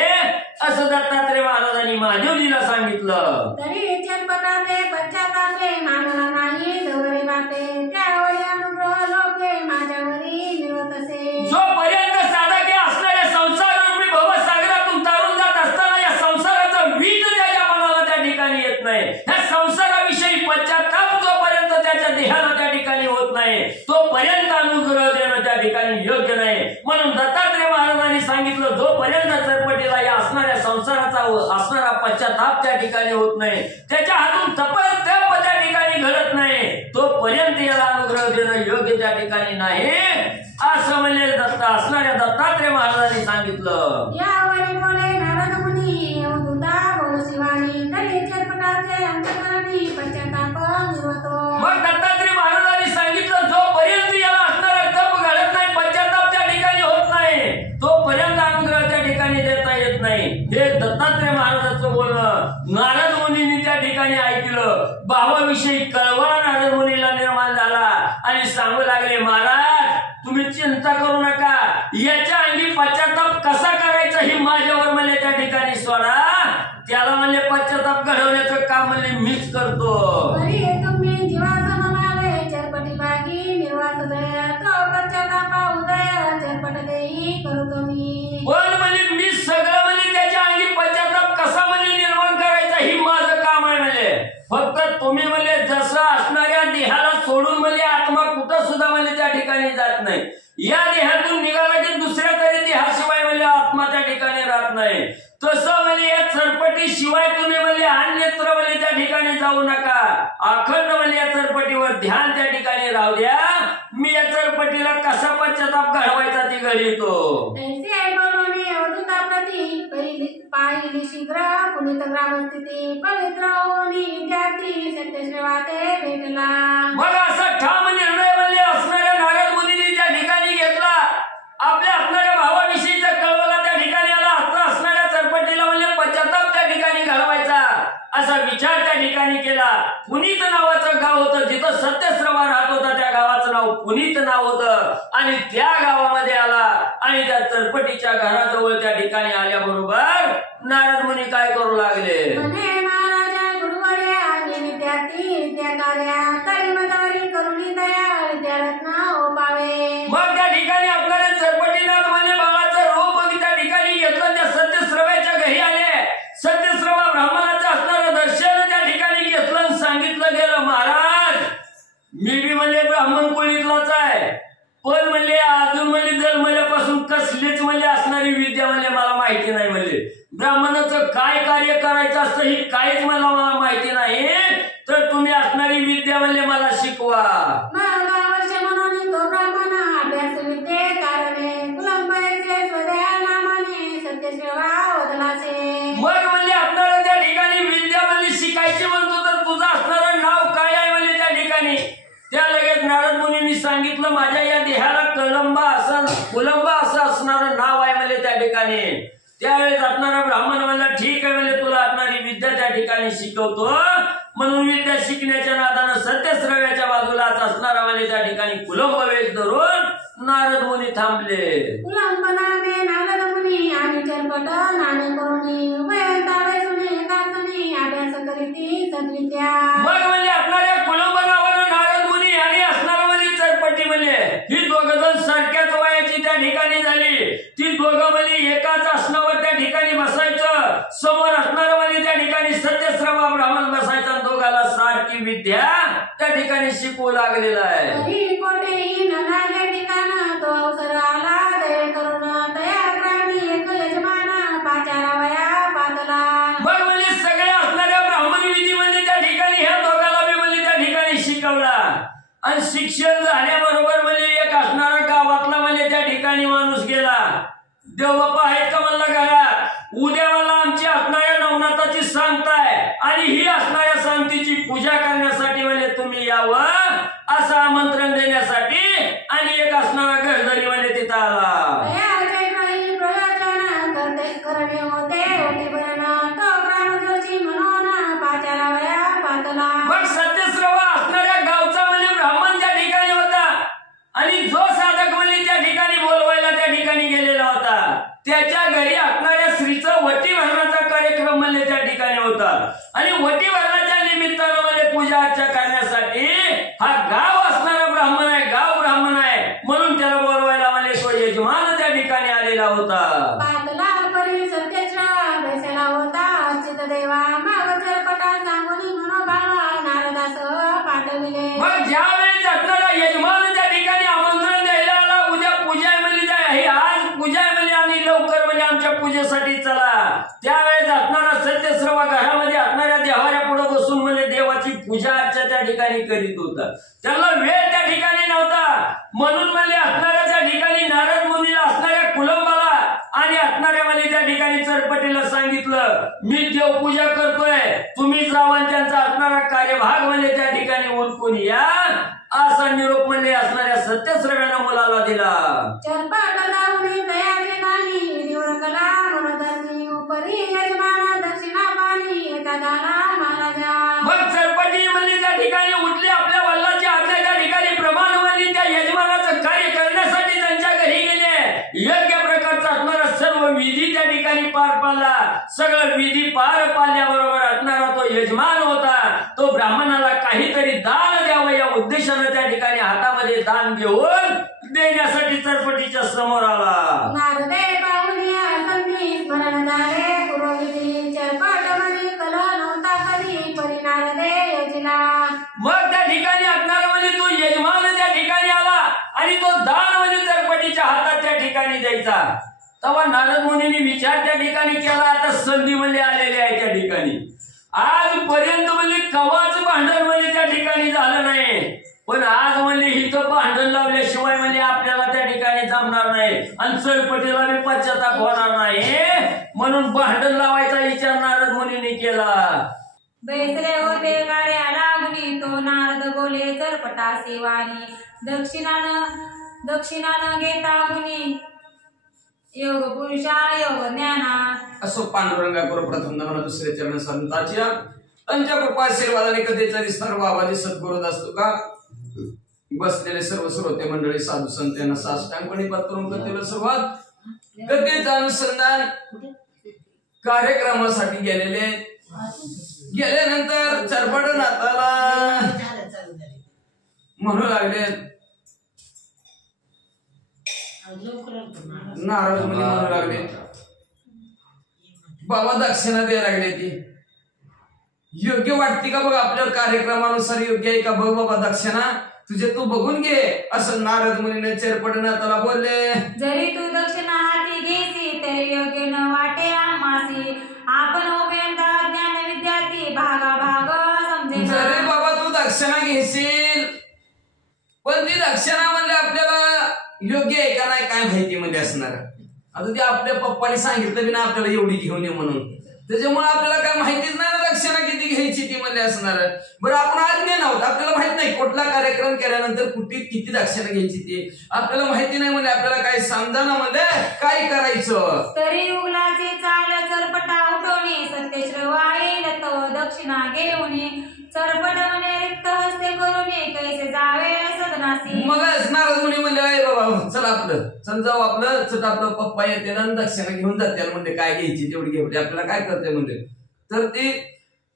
असं दत्तात्रय महाराजांनी महादेवजीला सांगितलं. तरी चरपटाचे पश्चातापे मानला नाही जवळ वाटे त्यावेळी अनुग्रह लोके माझ्यावरी मिळत असे. जोपर्यंत साधक असणाऱ्या संसार रूपी भवसागरातून तारून जात असताना या संसाराचा वीज त्याच्या मनाला त्या ठिकाणी येत नाही. या संसाराविषयी पश्चाताप जोपर्यंत त्याच्या देहाला त्या ठिकाणी होत नाही तोपर्यंत अनुग्रह देणं त्या ठिकाणी योग्य नाही. म्हणून दत्तात्रय महाराजांनी सांगितलं जोपर्यंत चरपटीला या असणाऱ्या संसाराचा असणारा पश्चाताप त्या ठिकाणी होत नाही त्याच्या हातून तप त्या ठिकाणी घडत नाही तोपर्यंत याला अनुग्रह देणं योग्य त्या ठिकाणी नाही असं म्हणजे असणाऱ्या दत्तात्रय महाराजांनी सांगितलं. यावेळी बोले नारद मुनी अवधूता बोल शिवानी तरी चरपटाचे अंतकरणी पश्चाताप मिळवतो. मग दत्तात्रय महाराजांनी सांगितलं जोपर्यंत याला असणारा तप घडत नाही पश्चाताप त्या ठिकाणी होत नाही तोपर्यंत अनुग्रह त्या ठिकाणी देता येत नाही. हे दत्तात्रय महाराजांचं बोलणं नारद मुनींनी त्या ठिकाणी ऐकलं. भावाविषयी कळवळा नारद मुनीला निर्माण झाला आणि सांगू लागले महाराज तुम्ही चिंता करू नका याच्या अंगी पश्चाताप कसा करायचा ही माझ्यावर म्हणजे त्या ठिकाणी सोडा त्याला म्हणजे पश्चाताप घडवण्याचं काम म्हणजे मीच करतो. तरी तुम्ही जीवाचा मनावे चरपटी बागी निर्वात दया तो पश्चातापा उदय चरपट देई करतो मी. पण म्हणजे मी सगळं म्हणजे त्याच्या अंगी पश्चाताप कसा म्हणजे निर्माण करायचा ही माझं काम आहे म्हणजे फक्त तुम्ही म्हणजे जसं असणाऱ्या देहाला सोडून म्हणजे आत्मा कुठं सुद्धा म्हणजे त्या ठिकाणी जात नाही. या देहातून निघाला की दुसऱ्या तरी देहाशिवाय म्हणजे आत्मा त्या ठिकाणी राहत नाही. तसं म्हणजे या चरपटी शिवाय तुम्ही म्हणजे अन्यत्र म्हणजे त्या ठिकाणी जाऊ नका. अखंड म्हणजे या चरपटीवर ध्यान त्या ठिकाणी राहू द्या. मी या चरपटीला कसा पश्चाताप घडवायचा ती घडवितो. ऐसे बोलणे अवधूताप्रती पाहिली शीघ्र पुनित ग्रामस्थिती पवित्र होनी विद्यार्थी सत्यश्रेवाते भेटला. मग असा ठाम निर्णय म्हणजे असणाऱ्या नारद मुनींनी त्या ठिकाणी घेतला. आपल्या असणाऱ्या भावाविषयीचा कळवला त्या ठिकाणी आला असणाऱ्या चरपटीला म्हणजे पश्चाताप त्या ठिकाणी घडवायचा असा विचार त्या ठिकाणी केला. पुनीत नावाचं गाव होतं जिथं सत्यश्रवा राहत होता त्या गावाचं नाव पुनीत नाव होतं आणि त्या गावामध्ये आला आणि त्या चरपटीच्या घराजवळ त्या ठिकाणी आल्याबरोबर नारद मुनी काय करू लागले. म्हणे महाराजा गुरुवर्या आणि विद्यार्थी विद्याकार्या तरी मदारी करुणी दया विद्यारत्न ओपावे. मग त्या ठिकाणी आपल्याला चरपटीनाथ म्हणजे बाळाचं रूप त्या ठिकाणी घेतलं. त्या सत्यश्रव्याच्या घरी आले. सत्यश्रवा ब्राह्मणाचं असणारं दर्शन त्या ठिकाणी घेतलं आणि सांगितलं गेलं महाराज मी बी म्हणजे ब्राह्मण कुळीतलाच आहे पण म्हणजे अजून म्हणजे जन्मल्यापासून कसलीच म्हणजे असणारी विद्या म्हणजे मला माहिती नाही. म्हणजे ब्राह्मणाचं काय कार्य करायचं असतं ही काहीच मला माहिती नाही तर तुम्ही असणारी विद्या म्हणजे मला शिकवा. वर्ष म्हणून तो ब्राह्मण अभ्यास विद्ये कारणे कुलंबरेचे स्वदया नामाने सत्यसेवा वदलाचे. मग म्हणजे आपल्याला त्या ठिकाणी विद्या म्हणजे शिकायची म्हणतो तर तुझं असणारं नाव काय आहे म्हणजे त्या ठिकाणी त्या लगेच सांगितलं माझ्या या देहाला कुलंबा असं असणारं नाव आहे म्हणजे त्या ठिकाणी. त्यावेळेस असणारा ब्राह्मण म्हणला ठीक आहे म्हणजे तुला असणारी विद्या त्या ठिकाणी शिकवतो. म्हणून विद्या शिकण्याच्या नादानं सत्यश्रव्याच्या बाजूलाच असणारा म्हणजे त्या ठिकाणी कुलंब वेश धरून नारद मुनी थांबले. कुलंब नामे नारद मुनी आणि चरपट नामे करुणी उभयंता वैसुनी एकासनी अभ्यास करीती सद्विद्या. मग म्हणजे असणाऱ्या कुलंब नावानं नारद मुनी आणि असणारा म्हणजे चरपटी म्हणजे ही दोघं जण सारख्याच वयाची त्या ठिकाणी झाली. ती दोघं म्हणजे एकाच आसनावर त्या ठिकाणी बसायचं. समोर असणारा म्हणजे त्या ठिकाणी सत्यश्रवा ब्राह्मण बसायचा. दोघाला सारखी विद्या त्या ठिकाणी शिकवू लागलेला आहे. हरी कोठेही ननाच्या ठिकाण तो अवसर आला दय करून तया ग्रामी एक यजमान पाचारा वया पातला. मग म्हणजे सगळ्या असणाऱ्या ब्राह्मण विधी म्हणजे त्या ठिकाणी ह्या दोघाला बी म्हणजे त्या ठिकाणी शिकवला. आणि शिक्षण झाल्याबरोबर म्हणजे एक असणारा गावातला म्हणजे त्या ठिकाणी माणूस गेला. देवबापा आहेत का म्हणला घरात. उद्या मला आमची असणाऱ्या नवनाथाची सांगताय आणि ही असणाऱ्या सांगतीची पूजा करण्यासाठी म्हणजे तुम्ही यावं असं आमंत्रण देण्यासाठी. आणि एक असणारा घरधरी म्हणजे तिथं आला. करणे होते तो ग्रामजोशी म्हणून पाचारा वया पातला. मग सत्यश्रवा असणाऱ्या गावचा म्हणजे ब्राह्मण त्या ठिकाणी होता. आणि जो साधक म्हणजे त्या ठिकाणी बोलवायला त्या ठिकाणी गेलेला होता त्याच्या घरी असणाऱ्या स्त्रीचं वटी भरण्याचा कार्यक्रम म्हणजे त्या ठिकाणी होता. आणि वटी भरण्याच्या निमित्तानं म्हणजे पूजा अर्चा करण्यासाठी हा गाव असणारा ब्राह्मण आहे, गाव ब्राह्मण आहे म्हणून त्याला बोलवायला म्हणजे तो यजमान त्या ठिकाणी आलेला होता. पातला परी सत्यश्रवा बैसला होता. अर्चित देवा माग चरपटा सांगून मनोभावा नारदास पाठविले. मग ज्यावेळेस असणारा यजमान त्या ठिकाणी आमंत्रण द्यायला आला. उद्या पूजा आहे म्हणजे आज पूजा आहे म्हणजे आणि लवकर म्हणजे आमच्या पूजेसाठी चला. त्यावेळेस असणारा सत्यश्रवा घरामध्ये असणाऱ्या देवाऱ्या पुढे बसून म्हणजे देवाची पूजा अर्चा त्या ठिकाणी करीत होता. त्याला वेळ त्या ठिकाणी नव्हता. म्हणून म्हणजे असणाऱ्या त्या ठिकाणी नारद मुनीला असणाऱ्या कुलंबाला आणि असणाऱ्या म्हणजे त्या ठिकाणी चरपटीला सांगितलं मी देवपूजा करतोय तुम्ही जावा त्यांचा असणारा कार्यभाग म्हणजे त्या ठिकाणी उरकून या असा निरोप म्हणजे असणाऱ्या सत्यश्रव्यानं मुलाला दिला. चरपट दारुणी तयारी नाही निवडकला मनोधर्मी उपरी यजमान दक्षिणा पाणी येता दाना महाराजा. मग चरपटी म्हणजे त्या ठिकाणी उठले. आपल्या वल्लाची आज्ञा त्या ठिकाणी प्रमाण म्हणजे त्या यजमानाचं कार्य करण्यासाठी त्यांच्या घरी गेले. योग्य प्रकारचा असणारा सर्व विधी त्या ठिकाणी पार पाडला. सगळं विधी पार पाडल्याबरोबर असणारा तो यजमान होता तो ब्राह्मणाला काहीतरी दान द्यावं या उद्देशानं त्या ठिकाणी हातामध्ये दान घेऊन देण्यासाठी चरपटीच्या समोर आला. नारदे पाहुनिया संधी स्मरण झाले पुरोहिती चरपट मनी कल नव्हता कधी परी नारदे यजला. मग त्या ठिकाणी असणारा म्हणजे तो यजमान त्या ठिकाणी आला आणि तो दान म्हणजे चरपटीच्या हातात त्या ठिकाणी द्यायचा. तेव्हा नारद मुनींनी विचार त्या ठिकाणी केला. आता संधी म्हणजे आलेली आहे त्या ठिकाणी. आजपर्यंत म्हणजे कवाच भांडण म्हणजे त्या ठिकाणी झालं नाही. पण आज म्हणजे इथं भांडण लावल्याशिवाय म्हणजे आपल्याला त्या ठिकाणी जमणार नाही आणि चरपटीला बी पश्चाताप होणार नाही. म्हणून भांडण लावायचा विचार नारद मुनींनी केला. बैसले होते गाड्या लागुनी तो नारद बोले चरपटा सेवानी दक्षिणानं घेता मुनी योग पुरुषा योग ज्ञाना. असो पांडुरंगा करू प्रथम नमन दुसरे चरण संताच्या त्यांच्या कृपा आशीर्वादाने कधीचा विस्तार बाबाजी सद्गुरुद असतो का. बसलेले सर्व श्रोते मंडळी साधू संत यांना साष्टांगपणे पत्करून कथेला सुरुवात. कथेचं अनुसंधान कार्यक्रमासाठी गेल्यानंतर चरपट नाताला म्हणू लागले. नारद मुनी म्हणू लागले बाबा दक्षिणा द्यायला लागले. ती योग्य वाटते का बघ आपल्या कार्यक्रमानुसार योग्य आहे का बघ बाबा दक्षिणा तुझे तू बघून घे असं नारद मुनीने चरपट नाताला बोलले. जरी तू दक्षिणा हाती घेसी तरी योग्य न वाटे आमासी आपण उभयंता ज्ञान विद्यार्थी भागा भाग समजे. जरी बाबा तू दक्षिणा घेशील पण ती दक्षिणा म्हणजे आपल्याला योग्य आहे का नाही काय माहिती म्हणजे असणार. आता ते आपल्या पप्पाने सांगितलं बी ना आपल्याला एवढी घेऊन ये म्हणून त्याच्यामुळे आपल्याला काय माहितीच नाही ना दक्षिणा किती घ्यायची ती म्हणले असणार. बरं आपण अज्ञान आहोत, आपल्याला माहित नाही कुठला कार्यक्रम केल्यानंतर कुठे किती दक्षिणा घ्यायची ती आपल्याला माहिती नाही. म्हणजे आपल्याला काय समजाना म्हणजे काय करायचं. तरी उगलाचे चाल चरपटा उठवणे सत्य श्रवाईल तो दक्षिणा घेऊन चरपट म्हणे रिक्त हस्ते करून कैसे जावे सदनासी. मग नारद मुनी म्हणले अरे बाबा चल आपलं चल जाऊ आपलं चल आपलं पप्पा येते ना दक्षिणा घेऊन जाते म्हणजे काय घ्यायची तेवढी घेवडी आपल्याला काय करते म्हणले. तर ती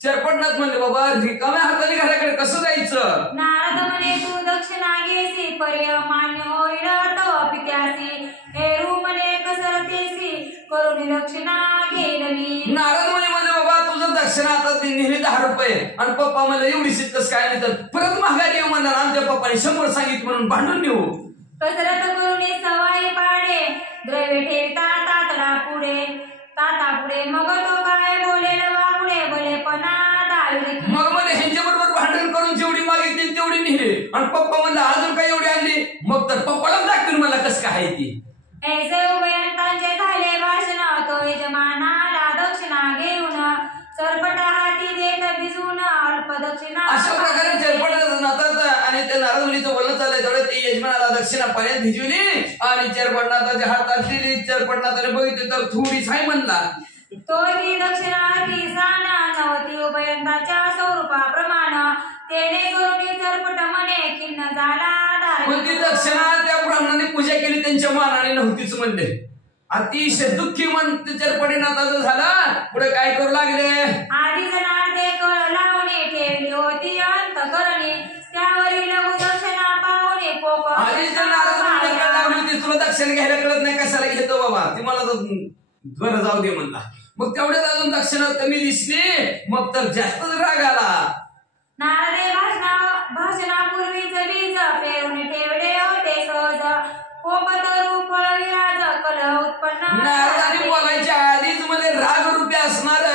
चरपटनाथ म्हणले बाबा रिकाम्या हाताने घराकडे कसं जायचं. नारद म्हणे तू दक्षिणा घेसी पर्य मान्य होईल तो पित्यासी हेरू म्हणे कसरतेसी करून दक्षिणा घेलवी. नारद मुनी म्हणले बाबा तुझं दक्षिणा आता नेहमी 10 रुपये आणि पप्पा म्हणलं एवढी शिकतस काय नाही तर परत महागाई येऊ म्हणणार. आमच्या पप्पाने 100 सांगितलं म्हणून भांडून नेऊ. कसरत करून सवाई पाडे द्रव्य ठेवता तातडा पुढे ताता पुढे मग तो काय बोलेल वागुडे भलेपणा दावी. मग म्हणे ह्यांच्या बरोबर भांडण करून जेवढी मागितली तेवढी नेली आणि पप्पा म्हणलं अजून काय एवढी आणली. मग तर पप्पालाच दाखवून मला कसं काय ती. ऐसे उभयंतांचे झाले भाषण तो यजमानाला दक्षिणा घेऊन चरपटा हाती देत भिजून अल्प दक्षिणा. अशा प्रकारे चरपट नातात आणि त्या नारद मुनीचं बोलणं चाललंय तेवढं ते यजमानाला दक्षिणा पाण्यात भिजवली आणि चरपटनाथाच्या हातात दिली. चरपटनाथाने बघितले तर थोडीच आहे म्हणला. तो ती दक्षिणा ती साना नवती उभयंताच्या स्वरूपाप्रमाण तेने करून चरपट म्हणे किन्न झाला पण ती दक्षिणा त्या ब्राह्मणाने पूजा केली त्यांच्या मानाने नव्हतीच म्हणले. अतिशय दुःखी मन चरपटीनाथाचं झाला. पुढे काय करू लागले. आधी जनार्दे कळ लावणे ठेवली होती अंतकरणी त्यावरील दक्षिणा पाहुणे कोप. आधी जनार्दन तुला दक्षिणा घ्यायला कळत नाही कशाला घेतो बाबा ती मला तर बरं जाऊ दे म्हणला. मग तेवढ्यात अजून दक्षिणा कमी दिसली मग तर जास्तच राग आला. नारदे भाषणापूर्वीच बीज पेरून ठेवले होते सहज कोपतरू फळ विराज कल उत्पन्न. नारदाने बोलायच्या आधीच मध्ये राग रूपी असणार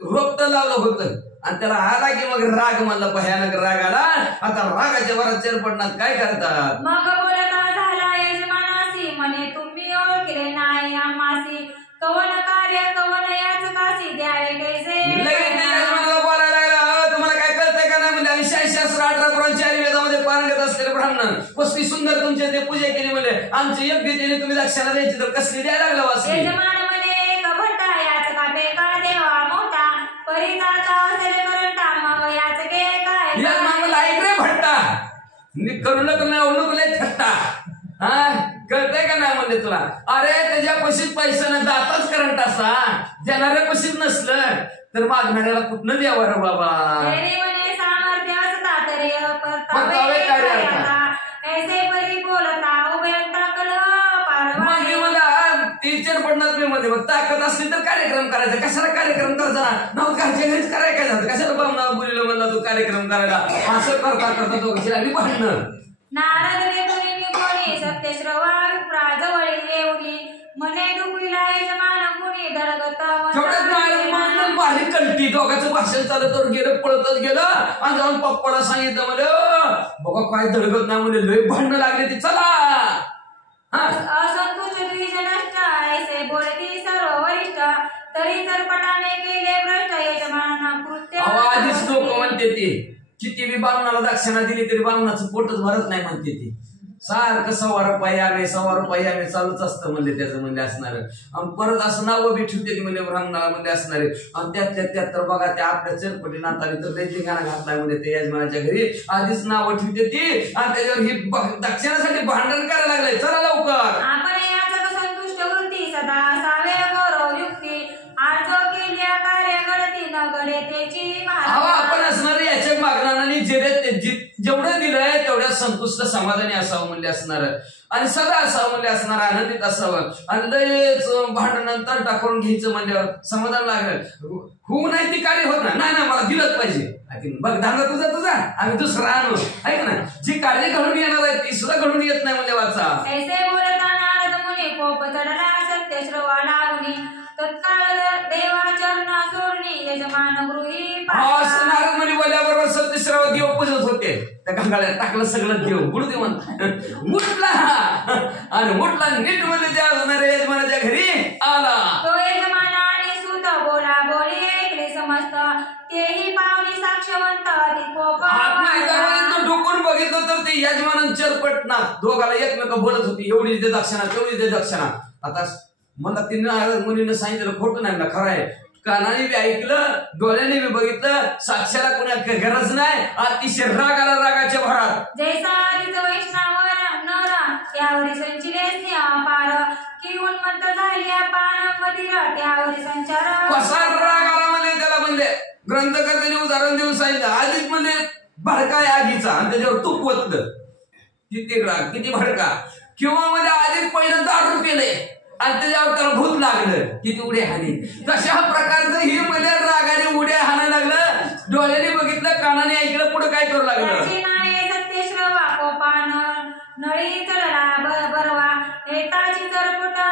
रोपट लावलं होतं आणि त्याला आला की मग राग म्हणला भयानक राग आला. आता रागाच्या वरात चरपटनाथ काय करतात. मग बोलता झाला यजमानासी म्हणे तुम्ही ओळखले नाही आम्हासी कवन कार्य कवन याच कासी द्यावे कैसे. लगेच त्या यजमानाला बोलायला लागला तुम्हाला काय कळतंय का नाही म्हणजे 80-18 पुराण 4 वेदामध्ये पारायण असलेले ब्राह्मण कसली सुंदर तुमच्या ते पूजा केली म्हणजे आमचे योग्य केले तुम्ही दक्षिणा द्यायची तर कसली द्यायला लागला वासी. यजमान म्हणे एक भट्टा याच का बेका देवा मोठा परिताचा असेल करंटा मग याच के काय. यजमान मला ऐक रे भट्टा मी करू नको नाही ओळखू लय थट्टा. हा कळतंय का नाही म्हणले तुला. अरे त्याच्या पशीत पैसा न जाताच करंट असा देणाऱ्या पशीत नसलं तर मागणाऱ्याला कुठनं द्यावं रे बाबा. म्हणे सामर्थ्य असता तरी परतावे कार्य आता. ऐसे परी बोलता उभयंता कल मग हे मला टीचर पडणार मी मध्ये मग ताकद असली तर कार्यक्रम करायचा. कशाला कार्यक्रम करायचा ना घरच्या घरीच करायला काय झालं कशाला बाबा बोलिलं म्हणला तू कार्यक्रम करायला असं करता करता तो कशाला आम्ही भांडणं. नारद रे मुनी कोणी सत्य श्रवा प्राजवळी येऊनी म्हणे डुबीला यजमान गुणी दडगत. तेवढ्यात नारद भारी कंटी दोघांचं भाषण चालत तर गेलं पळतच गेलं आणि जाऊन पप्पाला सांगितलं म्हणजे बघा काय दडगत नाही म्हणजे लय भांडणं लागले ती चला. असंतुष्ट द्विजनष्ट ऐसे बोलती सर्व वरिष्ठ तरी चरपटाने केले भ्रष्ट यजमान कृत्य. आधीच लोक म्हणते ते किती बी बामणाला दक्षिणा दिली तरी बामणाचं पोटच भरत नाही म्हणते ती. सारखं 100 रुपये यावे 100 रुपये यावे चालूच असतं म्हणजे त्याचं म्हणजे असणार. आणि परत असं नावं बी ठेवते म्हणजे ब्राह्मणाला म्हणजे असणारे आणि त्यात तर बघा त्या आपल्या चरपटीनाथाने तर दैतिकाना घातलाय म्हणजे ते यजमानाच्या घरी आधीच नावं ठेवते ती आणि त्याच्यावर ही दक्षिणासाठी भांडण करायला लागलंय. चला लवकर. आपण याचा संतुष्ट वृत्ती सदा असावे गौरव युक्ती आर्ज केल्या कार्य घडती न घडे त्याची आपण असणार याच्या मागणाने जेवढं दिलंय तेवढ्या संतुष्ट समाधानी असावं म्हणजे असणार आणि सदा असावं म्हणजे असणार आनंदित असावं आणि लयच भांडणांतर टाकून घ्यायचं म्हणजे समाधान लागेल होऊ नाही ती कार्य होत नाही मला दिलंच पाहिजे बघ धांदा तुझा आम्ही दुसरा आणू ऐक ना जी कार्य घडून येणार आहे ती सुद्धा घडून येत नाही म्हणजे वाचा. ऐसे बोलता नारद मुनी कोप चढला सत्य श्रवा लागुनी तत्काळ देवाचरण सोडणी यजमान गृही. असं नारद मुनी बोलल्याबरोबर सत्यश्राव देव पूजत होते त्या गंगाळ्यात टाकलं सगळं देव गुरुदेव उठला आणि उठला नीट मध्ये त्या यजमानाच्या घरी आला. तो यजमान आणि सुत बोला पाहिलं तर ते यजमान चरपट ना दोघाला एकमेक बोलत होती, एवढी दे दक्षिणा तेवढी दे दक्षिणा. आता मला तिनं मुलीनं सांगितलं खोटं नाही ना, खरं आहे. कानाने बी ऐकलं, डोळ्याने बी बघितलं, साक्षाला कोणा गरज नाही. अतिशय राग आला रागाच्या भरात. जैसा वैष्णव नर त्यावरी संचिले पार की उन्मत्त झाली पान मदिरा त्यावरी संचार. कसा राग आला म्हणजे त्याला म्हणले ग्रंथकर्त्याने उदाहरण देऊन सांगितलं. आधीच म्हणजे भडका आगीचा आणि त्याच्यावर तूप ओतलं, किती राग किती भडका. किंवा म्हणजे आधीच पहिलं दारू केलंय आणि त्याच्यावर त्याला भूत लागलं, किती उड्या हानी. तशा प्रकारचं ही मध्ये रागाने उड्या हाणायला लागलं. डोळ्याने बघितलं, कानाने ऐकलं, पुढे काय करू लागलं. सत्य श्रवा कोपान नळी चढला बरवा एताची जरपुटा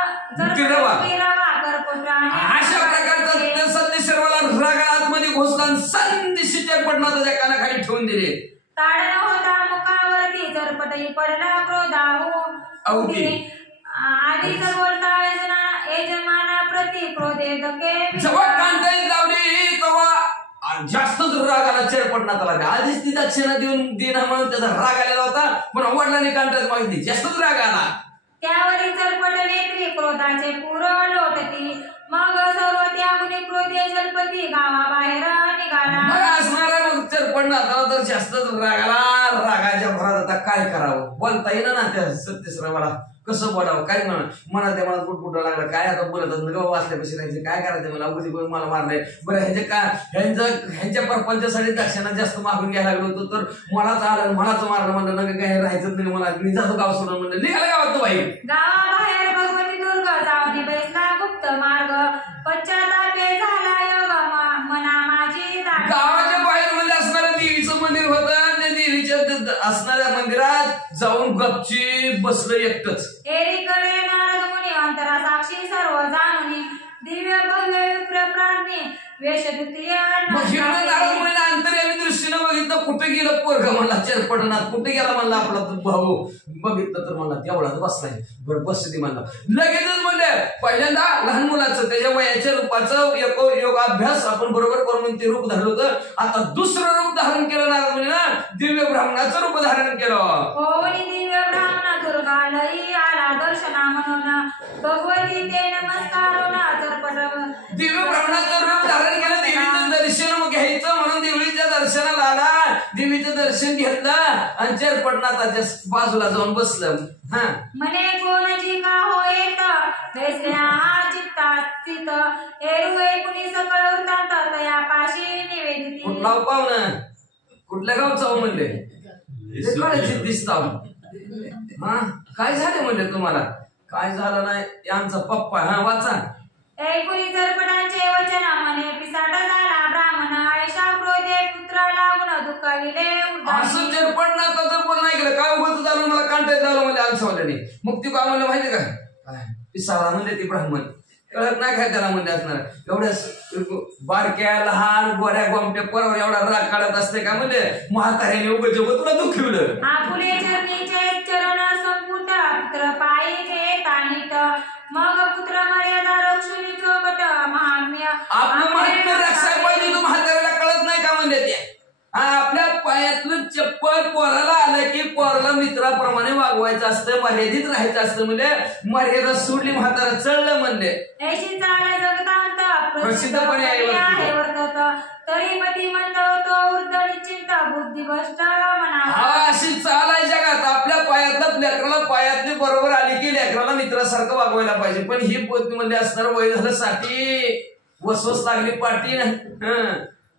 अशा प्रकारचं सत्य शर्वाला रागा आतमध्ये घुसला आणि संदेशी चरपटना त्याच्या कानाखाली ठेवून दिले. ताडला होता मुखावरती चरपटही पडला क्रोधाहू अवधी. आधीच बोलता यजमाना प्रति क्रोधे दके जेव्हा कांटाळी लावली तेव्हा जास्तच राग आला चरपटना त्याला. आधीच ती दक्षिणा देऊन देणं म्हणून त्याचा राग आलेला होता, पण वडिलांनी कांटाळी मागितली, जास्तच राग आला. त्यावरी चरपट नेत्री क्रोधाचे पूर लोटती. मग सर्व त्यागुनी क्रोधे जलपती गावाबाहेर निघाला. मग चरपटना त्याला तर जास्तच राग आला. रागाच्या भरात आता काय करावं, बोलता येईना ना त्या सत्यश्रवाला. कसं बोलावं काय मनात त्या मनात कुटकुटा लागला. काय आता बोलत वाचल्यापाशी राहायचं, काय करायचं मला, अगदी मला मारलंय. बरं ह्यांच्या परपंचासाठी दक्षिणा जास्त मागून घ्यायला लागलो होतो, तर मलाच आलं मलाच मारलं म्हणलं नका काय राहायचं नाही मला, मी जातो गाव सोडून म्हणलं. निघाला गावात तो बाई. गावाबाहेर भगवती दुर्ग जाऊन बैसला गुप्त मार्ग पश्चातापे झाला योग मना माझी. गावाच्या बाहेर मध्ये असणारं देवीचं मंदिर होतं. त्या देवीच्या असणाऱ्या मंदिरात जाऊन गपची बसलं एकटंच. एकीकडे नारद मुनी अंतरा साक्षी सर्व जाणून दिव्य भव्य विप्र प्राज्ञे वेशद्वितीय अंतर्यामी दृष्टीनं बघितलं, कुठे गेलं पोरग म्हणला चरपटनात, कुठे गेला म्हणला आपला भाऊ. बघितलं तर म्हणला तेवढाच बसलाय. बरं बसती म्हणला. लगेचच म्हणले पहिल्यांदा लहान मुलाचं त्याच्या वयाच्या रूपाचं योगाभ्यास आपण बरोबर करून ते रूप धरलं होतं. आता दुसरं रूप धारण केलं नारद मुनी ना, दिव्य ब्राह्मणाचं रूप धारण केलं. दिव्य ब्राह्मणा दुर्गा लई आला दर्शना म्हणून भगवती ते नमस्कारोना चरपट. दिव्य ब्राह्मणाचं रूप धारण केलं, देवीचं दर्शन घ्यायचं म्हणून देवीच्या दर्शनाला आला. देवीचं दर्शन घेतलं आणि चरपटनाथाच्या बाजूला जाऊन बसलं. हा म्हणे कोणाची का होयेत वैसल्या चित्तास्थित एरुवे कुणी सकळ वृत्तांत तया पाशी निवेदिती. कुठला पाहुणं कुठल्या गावचा म्हणले दिसता. हा काय झाले म्हणले तुम्हाला, काय झालं नाही. आमचा पप्पा. हा वाचा. ऐकुनी चरपटांचे वचन म्हणे पिसाट झाला ब्राह्मण आयशा क्रोधे पुत्रा लागून दुःखाविले. असं चरपटनाथाचं बोल नाही केलं, काय उभं झालं मला कांटाळत झालं म्हणजे आमच्यावाल्याने. मग ती काय म्हणलं माहिती का, काय पिसाळा म्हणले ती ब्राह्मण, कळत नाही काय त्याला म्हणले असणार. एवढ्या बारक्या लहान गोऱ्या गोमट्या पोरावर एवढा राग काढत असते का म्हणजे म्हाताऱ्याने उभं तुला दुखवलं. आपुले चरणीचे चरण संपुट पुत्र पायी ते तानित मग पुत्र मर्यादा रक्षुनी चोकट महात्म्य. आपलं महात्म्य रक्षाय पाहिजे, तू म्हाताऱ्याला कळत नाही का म्हणले ते. आपल्या पायातलं चप्पल पोराला आलं की पोराला मित्राप्रमाणे वागवायचं असतं, मर्यादित राहायचं असतं. म्हणजे मर्यादा सोडली म्हातारा चढलं म्हणले. ऐशी चाल जगतांत प्रसिद्धपणे आहे वर्तत तरी मती म्हणतो वृद्ध निश्चिंत बुद्धी भ्रष्ट म्हणा. अशी चाल आहे जगात. आपल्या पायातलं लेकराला पायातली बरोबर आली की लेकराला मित्रासारखं वागवायला पाहिजे. पण ही पोती मध्ये असणार वय झालं साठी वसवस लागली पाठी नाही,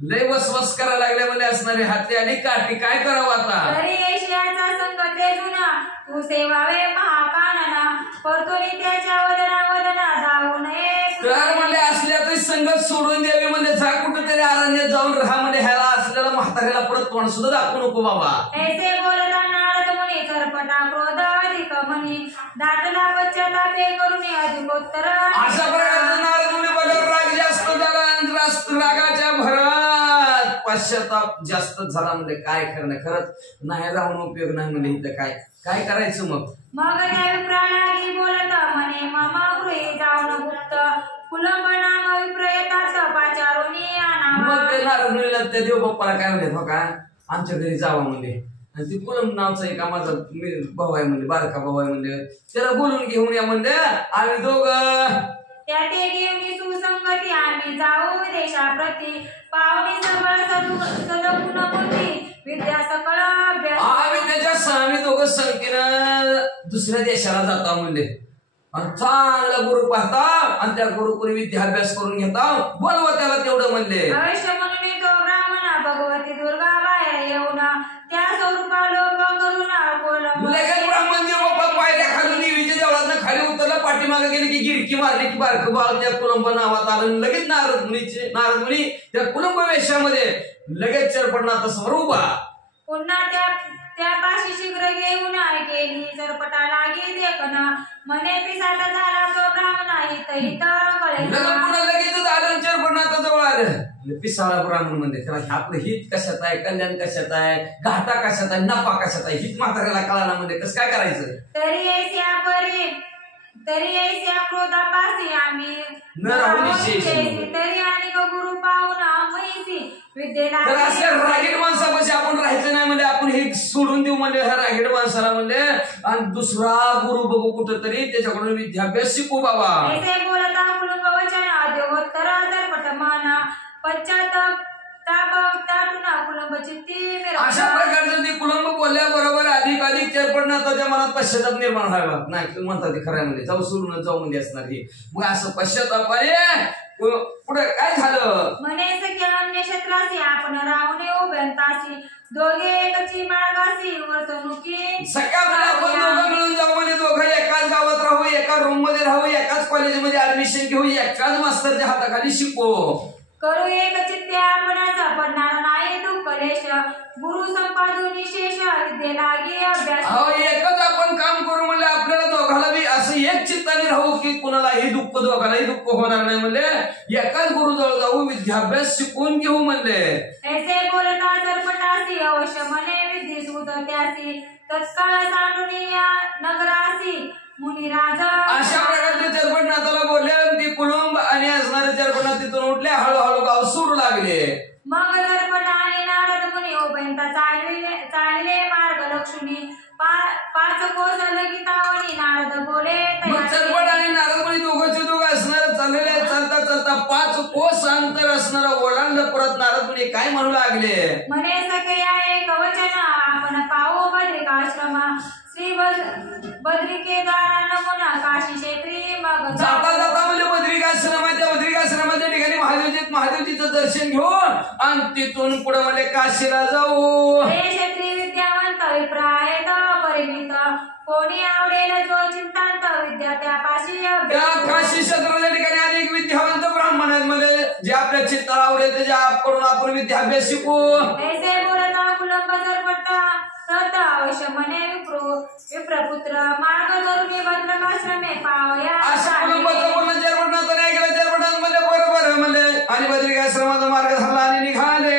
लय वसवस करायला लागल्या मध्ये असणारे हाती आणि काठी. काय करावं आता. तरी एशियाचा संकट जुना तू सेवावे महाकानना परतोनी त्याच्या वदना जाऊ नये. तर म्हणजे असल्या तरी संगत सोडून द्यावी म्हणजे जा कुठेतरी अरण्यात जाऊन राहा म्हणजे ह्याला असलेला म्हाताऱ्याला परत तोंड सुद्धा दाखवू नको बाबा. ऐसे बोलता नारद मुनी चरपटा क्रोध अधिक म्हणी दाटला पश्चातापे करून अधिकोत्तर. अशा प्रकारचं नारद मुनी बघा राग जास्त झाला, रागाच्या भरात पश्चाताप जास्त झाला. म्हणजे काय करणं, खरंच नाही राहून उपयोग नाही म्हणजे इथं काय करायचं. मग त्या विप्रालागी बोलत म्हणे मम गृही जाऊन गुप्त कुलंबना विप्र येतात पाचारुनी आणावा. मग ते नारद मुनीला त्या देव बाप्पाला काय म्हणले, हो का आमच्या घरी जावं म्हणजे आणि ती कुलम नावचा एक माझा भाऊ आहे म्हणले, बारका भाऊ आहे म्हणले, त्याला बोलून घेऊन या म्हणले. आम्ही दोघं त्या ते घेऊन सुसंगती आम्ही जाऊ देशाप्रती पावनी सबळ सदगुण मूर्ती विद्या सकळ अभ्यास. आम्ही त्याच्या आम्ही दोघं संख्येनं दुसऱ्या देशाला जाता म्हणले आणि चांगला गुरु पाहता आणि त्या गुरुकुल विद्याभ्यास करून घेता. बोलवा त्याला तेवढं म्हणले. अवश्य म्हणून तो ब्राह्मणा भगवती दुर्गा बाहेर येऊन त्या स्वरूपा लोप करून लगेच ब्राह्मण देव पायऱ्या खालून देवीच्या देवळात खाली उतरला, पाठीमागे गेले की गिरकी मारली की बारक बाळ त्या कुलंब नावात आलं. लगेच नारद मुनी त्या कुलंब वेशामध्ये लगेच चरपडणार तसं उभा. पुन्हा त्या पाशी शीघ्र घेऊन गेली चरपटा लागी देखना म्हणे पिसाटा झाला तो ब्राह्मण हित पुन्हा लगेच आलं चरपडणार जवळ आलं. पिसाळा ब्राह्मण म्हणजे त्याला आपलं हित कशात आहे, कल्याण कशात आहे, घाटा कशात आहे, नफा कशात आहे, हित म्हाताऱ्याला कळाला म्हणजे कसं काय करायचं. तरी ऐस्या क्रोधापासी आम्ही न राहुनी शेषी तरी आणि गुरु पाहुणा म्हैसी विद्येला. तर अशा रागीड माणसापाशी आपण राहायचं नाही म्हणजे आपण हे सोडून देऊ म्हणजे ह्या रागीड माणसाला म्हणजे आणि दुसरा गुरु बघू कुठं तरी त्याच्याकडून विद्याभ्यास शिकू बाबा. ऐसे बोलता कुलंब वचन देवोत्तर दर्पट माना पश्चाताप कुलंब चित्ती. अशा प्रकारचं ते कुलंब बोलल्याबरोबर अधिक चरपडणार त्याच्या मनात पश्चाताप निर्माण व्हायला नाही म्हणतात ते खरं म्हणजे जाऊ सोडून जाऊ म्हणजे असणार ही. मग असं पश्चाताप पुढे काय झालं म्हणे सख्यान्य क्षेत्रासी आपण रावणे उभ्यंतासी दोघे एकची मार्गासी वर्तणुकी. सगळ्या आपण दोघं मिळून जाऊ म्हणजे दोघं एकाच गावात राहू, एका रूम मध्ये राहू, एकाच कॉलेजमध्ये ऍडमिशन घेऊ, एकाच मास्तरच्या हाताखाली शिकू. करू एक चित्ते आपणाचा पडणार नाही दुःख क्लेश गुरु संपादू निशेष विद्ये लागे अभ्यास. एकच आपण काम करू म्हणले आपल्याला दोघाला बी असं एक चित्ताने राहू की कुणालाही दुःख दोघालाही दुःख होणार नाही म्हणले. एकाच गुरु जवळ जाऊ विद्याभ्यास शिकून घेऊ म्हणले. ऐसे बोलता चरपटासी अवश्य म्हणे विधी सुत त्यासी तत्काळ सांडून या नगरासी मुनिराज. अशा प्रकारचे चरपटनाथाला बोलले. ती कुलुंब आणि असणारे चरपटनाथ तिथून उठले, हळूहळू गाव सोडू लागले. मग चरपट आणि नारद मुनी उभयंता चालले मार्ग लक्ष्मी पाच कोस लगीतावणी नारद बोले. चरपट आणि नारद मुनी दोघंचे दोघं असणार चाललेले चालता चालता 5 कोस अंतर असणारा ओलांडलं. परत नारद मुनी काय म्हणू लागले म्हणे सखे एक वचन आपण पाहू बद्रिकाश्रमा श्री बद्रिकेदारा नमुना काशी क्षेत्री. मग जाता जाता म्हणजे बद्रिकाश्रमाच्या ठिकाणी महादेवजीचं दर्शन घेऊन आणि तिथून पुढे म्हणजे काशीला जाऊ. हे क्षेत्री विद्यावंत विप्रायत परिमित कोणी आवडेल जो चिंतांत विद्या त्यापाशी. त्या काशी क्षेत्राच्या ठिकाणी अनेक विद्यावंत ब्राह्मण आहेत म्हणजे जे आपल्या चित्ताला आवडेल त्याच्याकडून आपण विद्याभ्यास शिकू. ऐसे बोलता कुलंब चरपटा तत अवश्य म्हणे विप्रपुत्र मार्ग धरून बद्रिकाश्रमे पावया. असं कुलंबाचं बोलणं चरपटनाथ नाही केलं. चरपटनाथ म्हणजे बरोबर म्हणले आणि बद्रिकाश्रमाचा मार्ग धरला आणि निघाले.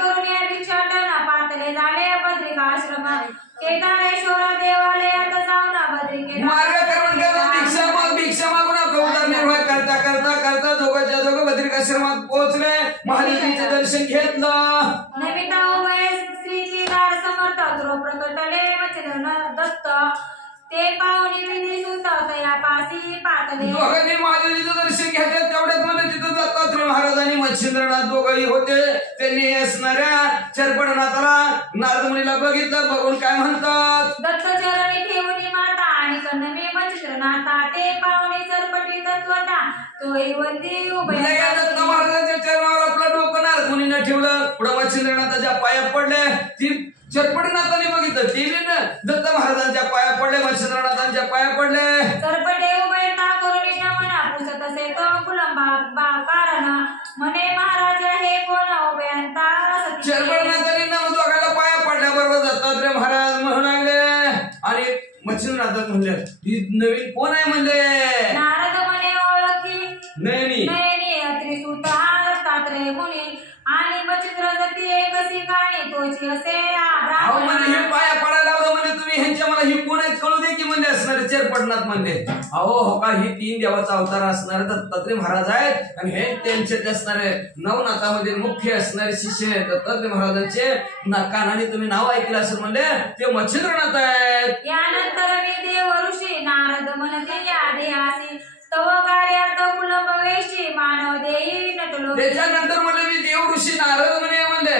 करून या भिक्षाटना पातले झाले बद्रिकाश्रम केदारेश्वर देवालयात जाऊन बद्रिके मार्गक्रमण करत भिक्षा मागून आपला उदरनिर्वाह करता करता करता दोघांच्या दोघं बद्रिकाश्रमात पोहोचले. महादेवजीचं दर्शन घेतलं. नमिता उभय श्री केदार समर्थ ध्रुव प्रकटले वचन दत्त ते पाहुणी विधी सुत तयापासी पातले. दोघांनी महादेवजीचं दर्शन घेतलं. तेवढ्यात मध्ये तिथं दत्तात्रय महाराज आणि मच्छिंद्रनाथ दोघंही होते. त्यांनी असणाऱ्या चरपटनाथाला नारद मुनीला बघितलं. बघून काय म्हणतात दत्त चरणी ठेवणी माता आणि कन्नमी मच्छिंद्रनाथा ते पाहुणी चरपटी तत्वता तोही वंदी उभय. दत्त महाराजांच्या चरणावर आपलं डोकं नारद मुनींना ठेवलं. पुढे मच्छिंद्रनाथाच्या पायात पडले. ती चरपटनाथांनी बघितलं. टीव्ही ना दत्त महाराजांच्या पाया पडले, मच्छिंद्रनाथांच्या पाया पडले. चरपटे उभयता करून मना पुसत असे तो कुलंबा कारण म्हणे महाराज हे कोण उभयंता. चरपटनाथांनी दोघांना पाया पडल्याबरोबर दत्तात्रय महाराज म्हणू लागले आणि मच्छिंद्रनाथ म्हणले ही नवीन कोण आहे म्हणले. नारद म्हणे ओळखी नयनी त्रिसुत दत्तात्रय मुनी आणि मच्छिंद्र गती एकसी गाणी तोची असे. म्हणजे हे पाया पडायला लावलं म्हणजे तुम्ही ह्यांच्या मला ही कोण आहेत कळू दे की म्हणले असणारे चेरपटनाथ म्हणले. अहो हो का, ही 3 देवाचा अवतार असणारे दत्तात्रय महाराज आहेत आणि हे त्यांचे असणारे नवनाथामध्ये मुख्य असणारे शिष्य दत्तात्रय महाराजांचे कानाने तुम्ही नाव ऐकलं असं म्हणले ते मच्छिंद्रनाथ आहेत. यानंतर मी देव ऋषी नारद म्हणते या देहासी तव कार्यार्थ कुलभवेशी मानव देई नटलो. त्याच्यानंतर म्हणले मी देव ऋषी नारद म्हणले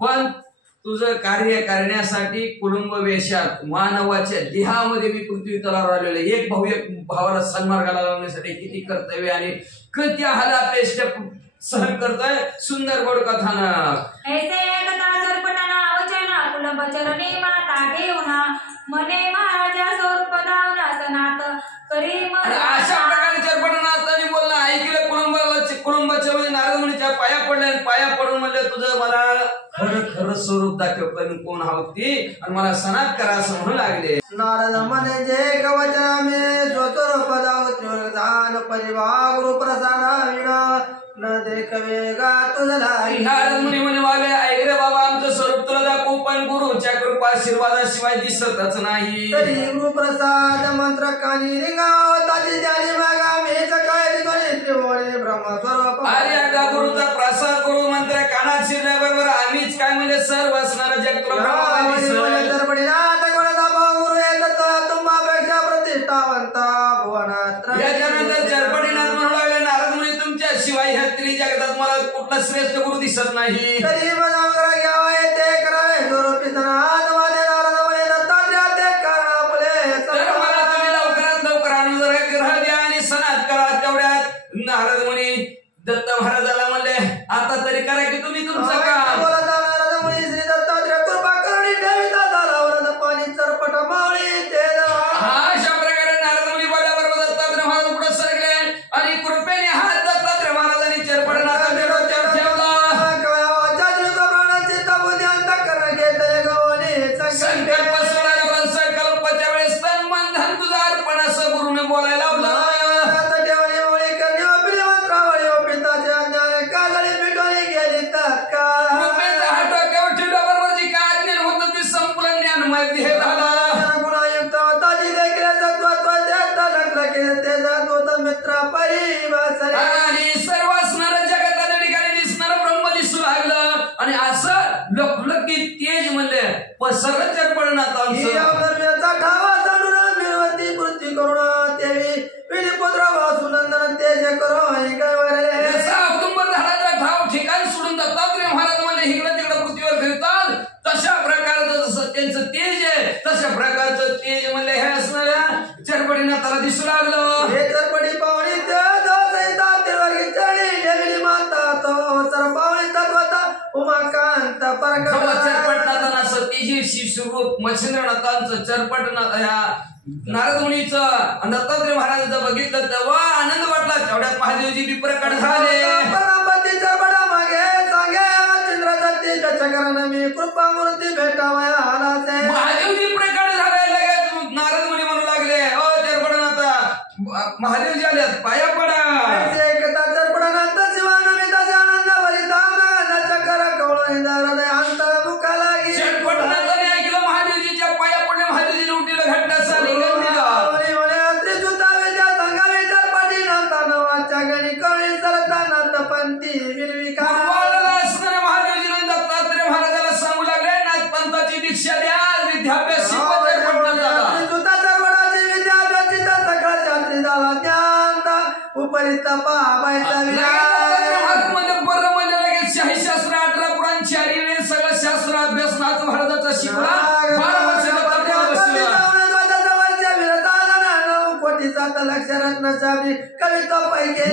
पण तुझं कार्य करण्यासाठी कुटुंब वेशात मानवाच्या देहामध्ये मी पृथ्वी तलावर आलेलो. एक भाऊ एक भावाला सन्मार्गाला लावण्यासाठी किती कर्तव्य आणि किती हालापेष्ट सहन करतोय. सुंदर गोड कथानक. ऐसे एकदा सरपटना वचना कुलभचरणी माता घेऊना मने महाराजा स्वरूप धावना सनात करी. अशा प्रकारे चरपटनाथांनी बोलणं ऐकलं. कुटुंबाच्या म्हणजे नारद मुनीच्या पाया पडल्या आणि पाया पडून म्हणले तुझं मला खरं खरं स्वरूप दाखव पण कोण होती आणि मला सनात करा असं म्हणू लागले. नारद म्हणे जे कवचना मे स्वस्वरूप दावत्योर दान परिवार गुरु प्रसाद विण न देखवे गा तुझला. नारद मुनी म्हणे वाले ऐक रे बाबा आमचं स्वरूप तुला दाखवू पण गुरुच्या कृपा आशीर्वादाशिवाय दिसतच नाही. तरी गुरु प्रसाद मंत्र कानी रिंगाव ताची ज्ञानी मागा मेच काय दिगोने त्रिभुवने ब्रह्म स्वरूप. अरे आता गुरुचा प्रसाद गुरु मंत्र कानात शिरल्याबरोबर आम्हीच काय म्हणजे सर्व असणारं जग तुला तुम्हापेक्षा प्रतिष्ठावंत भुवनात. याच्यानंतर चरपटीनाथ म्हणू लागले नारद मुनी तुमच्या शिवाय ह्या त्रिजगतात मला कुठला श्रेष्ठ गुरु दिसत नाही. तरी मनावर घ्यावा ते करावे स्वरूपी सनात माझे नारद म्हणे दत्तात्रय ते करा आपले. तर मला तुम्ही लवकरात लवकर अनुग्रह द्या आणि सनात करा. तेवढ्यात नारद मुनी दत्त महाराजाला म्हणले आता तरी करा की तुम्ही तुमचं काम. नारद मुनी श्री दत्तात्रय कृपा करुणी ठेविता झाला वरद पाणी चरपट मावळी ते. अशा प्रकारे नारद मुनी बोलल्याबरोबर दत्तात्रय महाराज पुढे सरकले आणि कृपेने हात दत्तात्रय महाराजांनी चरपटनाथांच्या डोक्यावर ठेवला. संकल्प सोडायला संकल्पाच्या वेळेस तन मन धन तुझं अर्पण असं गुरुने बोलायला लावलं. कृपेचा हात डोक्यावर ठेवल्याबरोबर जी काय ज्ञान होतं ते संपूर्ण ज्ञानमय देह झाला. आणि सर्व असणारं जगताच्या ठिकाणी दिसणारं ब्रह्म दिसू लागलं आणि असं लखलखीत तेज म्हणले पसरलं चरपटनाथांचं. औदुंबर झाडाचा ठाव ठिकाण सोडून दत्तात्रय महाराज म्हणले इकडं तिकडं पृथ्वीवर फिरतात. तशा प्रकारचं जसं त्यांचं तेज आहे तशा प्रकारचं तेज म्हणले हे असणाऱ्या चरपटीनाथाला दिसू लागलं. हे चरपटी पावणी माता तो पावणी तत्वता उमाकांत चरपटनाथांना असं तेजस्वी स्वरूप मच्छिंद्रनाथांचं चरपटनाथ ह्या नारद मुनीचं दत्तात्रय महाराजांचं बघितलं तेव्हा आनंद वाटला. तेवढ्यात महादेवजी बी प्रकट झाले. मी कृपा मूर्ती भेटावया आला. महादेवजी प्रकट झाले. लगेच नारद मुनी म्हणू लागले ओ चरपटनाथ महादेवजी आल्यात पाया पडा. चरपटनाथाने ऐकलं महादेवजीच्या पाया पडले. महादेवजीने उठीला घंटा सारी महादेवजीने दत्तात्रय महाराजाला सांगू लागले नाथपंथाची दीक्षा द्या विद्याभ्यास उपरी तपा बरं म्हणजे लगेच शाही शास्त्र 18 पुराण 4 वेळ सगळं शास्त्र अभ्यास नाथ महाराजाचा शिकला. 12 वर्ष कविता पैकी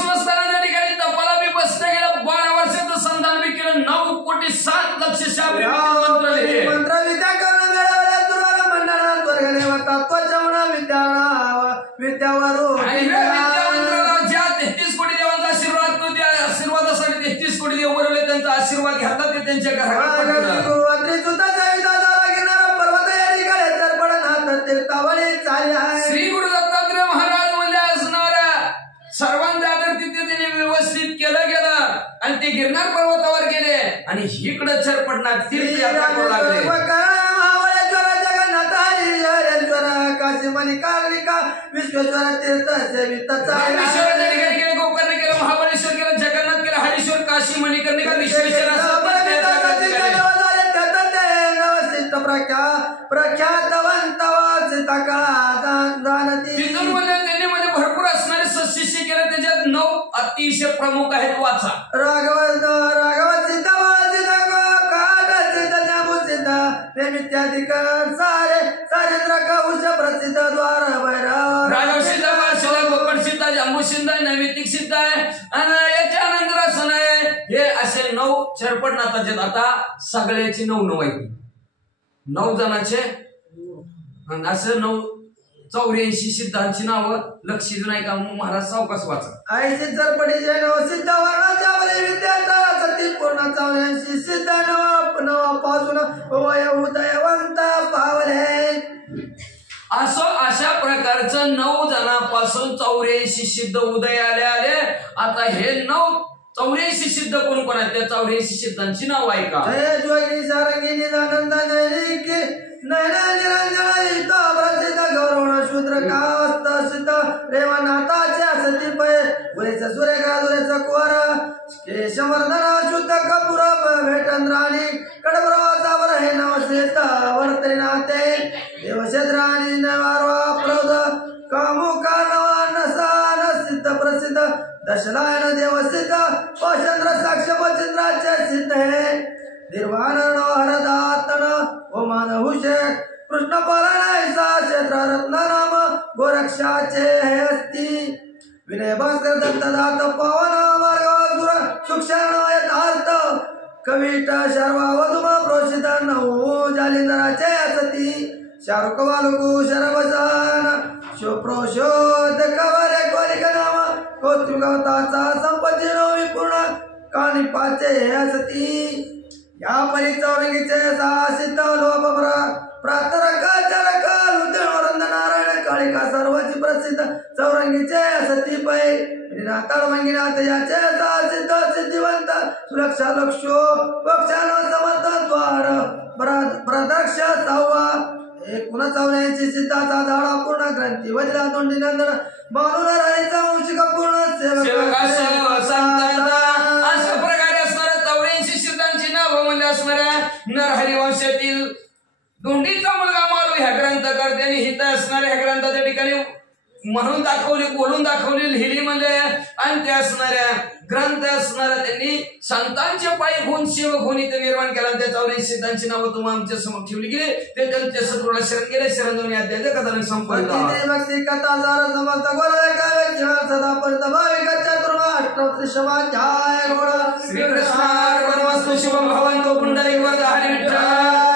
स्वस्थानाच्या ठिकाणी तपाला बी बसता गेलं. 12 वर्षाचं संधान बी केलं. 9 कोटी 7 लक्ष शाब्दी मंत्र लिहिले. मंत्र विद्या करून वेळेवर दुर्वाला मंडळात वर्गणे होता त्वचवना विद्यावरून आणि विद्यावंतराला ज्या 33 कोटी देवांचा आशीर्वाद तो त्या आशीर्वादासाठी 33 कोटी देव उरवले. त्यांचा आशीर्वाद घेतला ते त्यांच्या घरात पडलं. श्री गुरु दत्तात्रय महाराज म्हणले असणाऱ्या सर्वांच्या आदर तिथे त्यांनी व्यवस्थित केलं गेलं आणि ते गिरनार पर्वतावर गेले आणि इकडं चरपटनाथ तीर्थयात्रा करू लागले. काशी मणिकार्णिका विश्वेश्वर तीर्थ सेवित रामेश्वर त्या ठिकाणी केलं, गोकर्ण केलं, महाबळेश्वर केलं, जगन्नाथ केलं, हरीश्वर, काशी, मणिकर्णिका, विश्वेश्वर प्रख्यातवंत जाणती. तिथून म्हणजे त्यांनी म्हणजे भरपूर असणारे सशिष्य केलं. त्याच्यात 9 अतिशय प्रमुख आहेत, वाचा. राघव सिद्ध काट सिद्ध न्यामू सिद्ध नैमित्याधिक सारे सारेंद्र कौश प्रसिद्ध द्वार भैरव. राघव सिद्ध, बाळशिद्ध, गोकर्ण सिद्ध, जांबू सिद्ध, नैमित्तिक सिद्ध आहे आणि याच्या नंतर असं आहे. हे असे 9 चरपटनाथाचे. आता सगळ्याची 9 माहिती, 9 जणांचे असं 84 सिद्धांची नावं लक्षित नाही का? महाराज सावकाश वाचा. ऐंशी चरपडीचे नव सिद्ध वर्णाच्या विद्याचा सती पूर्ण 84 सिद्ध नवापासून वय उदयवंत पावले. अशा प्रकारचं 9 जणांपासून 84 सिद्ध उदयाले आले. आता हे 84 सिद्ध कोण कोण आहेत? त्या 84 सिद्धांची नाव ऐका. जय जोगी सारंगी निदानंद नैनिकी नैना निरंजन प्रसिद्ध गौरवण शूद्र कास्त सिद्ध रेवनाथाच्या सती पै गुरेच सुरेखा दुरेच कुवर केशवर्धन शुद्ध कपूर भेटंद्राणी कडप्रवासावर हे नवसेत वर्तरी नाते देवक्षेत्राणी नवारवा प्रौद कामुकार्णवान सान सिद्ध प्रसिद्ध दशलायन देवसिद्ध चंद्र साक्ष चंद्राचे सिद्ध हे निर्वाण हरदातन ओमान हुषे कृष्ण परायसा क्षेत्र रत्न नाम गोरक्षाचे हे अस्ति विनय भास्कर दत्तदात पवन मार्ग सुक्षण यथार्थ कविट शर्वा वधुमा प्रोषित नऊ जालिंदराचे असती शाहरुख वालुकू शरभसान शोप्रोशोध कवरे कोलिक नाम कोत्रिगवताचा संपत्ती विपूर्ण कानिपाचे हे असती. या परी चौरंगीचे सिद्ध लोभ प्रातरक चरक लुद्रवरंद नारायण काळिका सर्वची प्रसिद्ध चौरंगीचे असती पै नाताळ मंगिनाथ याचे सिद्ध सिद्धिवंत सुरक्षा लक्षो पक्षानो समर्थ द्वार प्रदक्ष सव्वा 84 सिद्धाचा धाडा पूर्ण ग्रंथी वज्रा तोंडी नंदन मानून राणीचा वंशिक पूर्ण सेवक अशा प्रकारे असणाऱ्या 84 सिद्धांची नाव म्हणजे असणाऱ्या नरहरी वंशातील दोंडीचा मुलगा मालू ह्या ग्रंथकर्त्यांनी हित असणाऱ्या ह्या ग्रंथाच्या ठिकाणी म्हणून दाखवली, बोलून दाखवली, लिहिली म्हणजे. आणि त्या असणाऱ्या ग्रंथ असणाऱ्या त्यांनी संतांचे पायी गुण सेवक होऊन इथे निर्माण केला. त्या 84 सिद्धांची नावं तुम्हाला आमच्या समोर ठेवली गेली. ते त्यांच्या सत्रूला शरण गेले. शरण दोन्ही अध्याय कथाने संपन्न भक्ती कथा सार समर्थ गोरवे कावे जीवन सदा परित भाविक चतुर्मा अष्टोत्रिशमाध्याय गोड श्रीकृष्णार्पणमस्तु. शुभं भवन्तु. पुंडलिक वरद हरी विठ्ठल.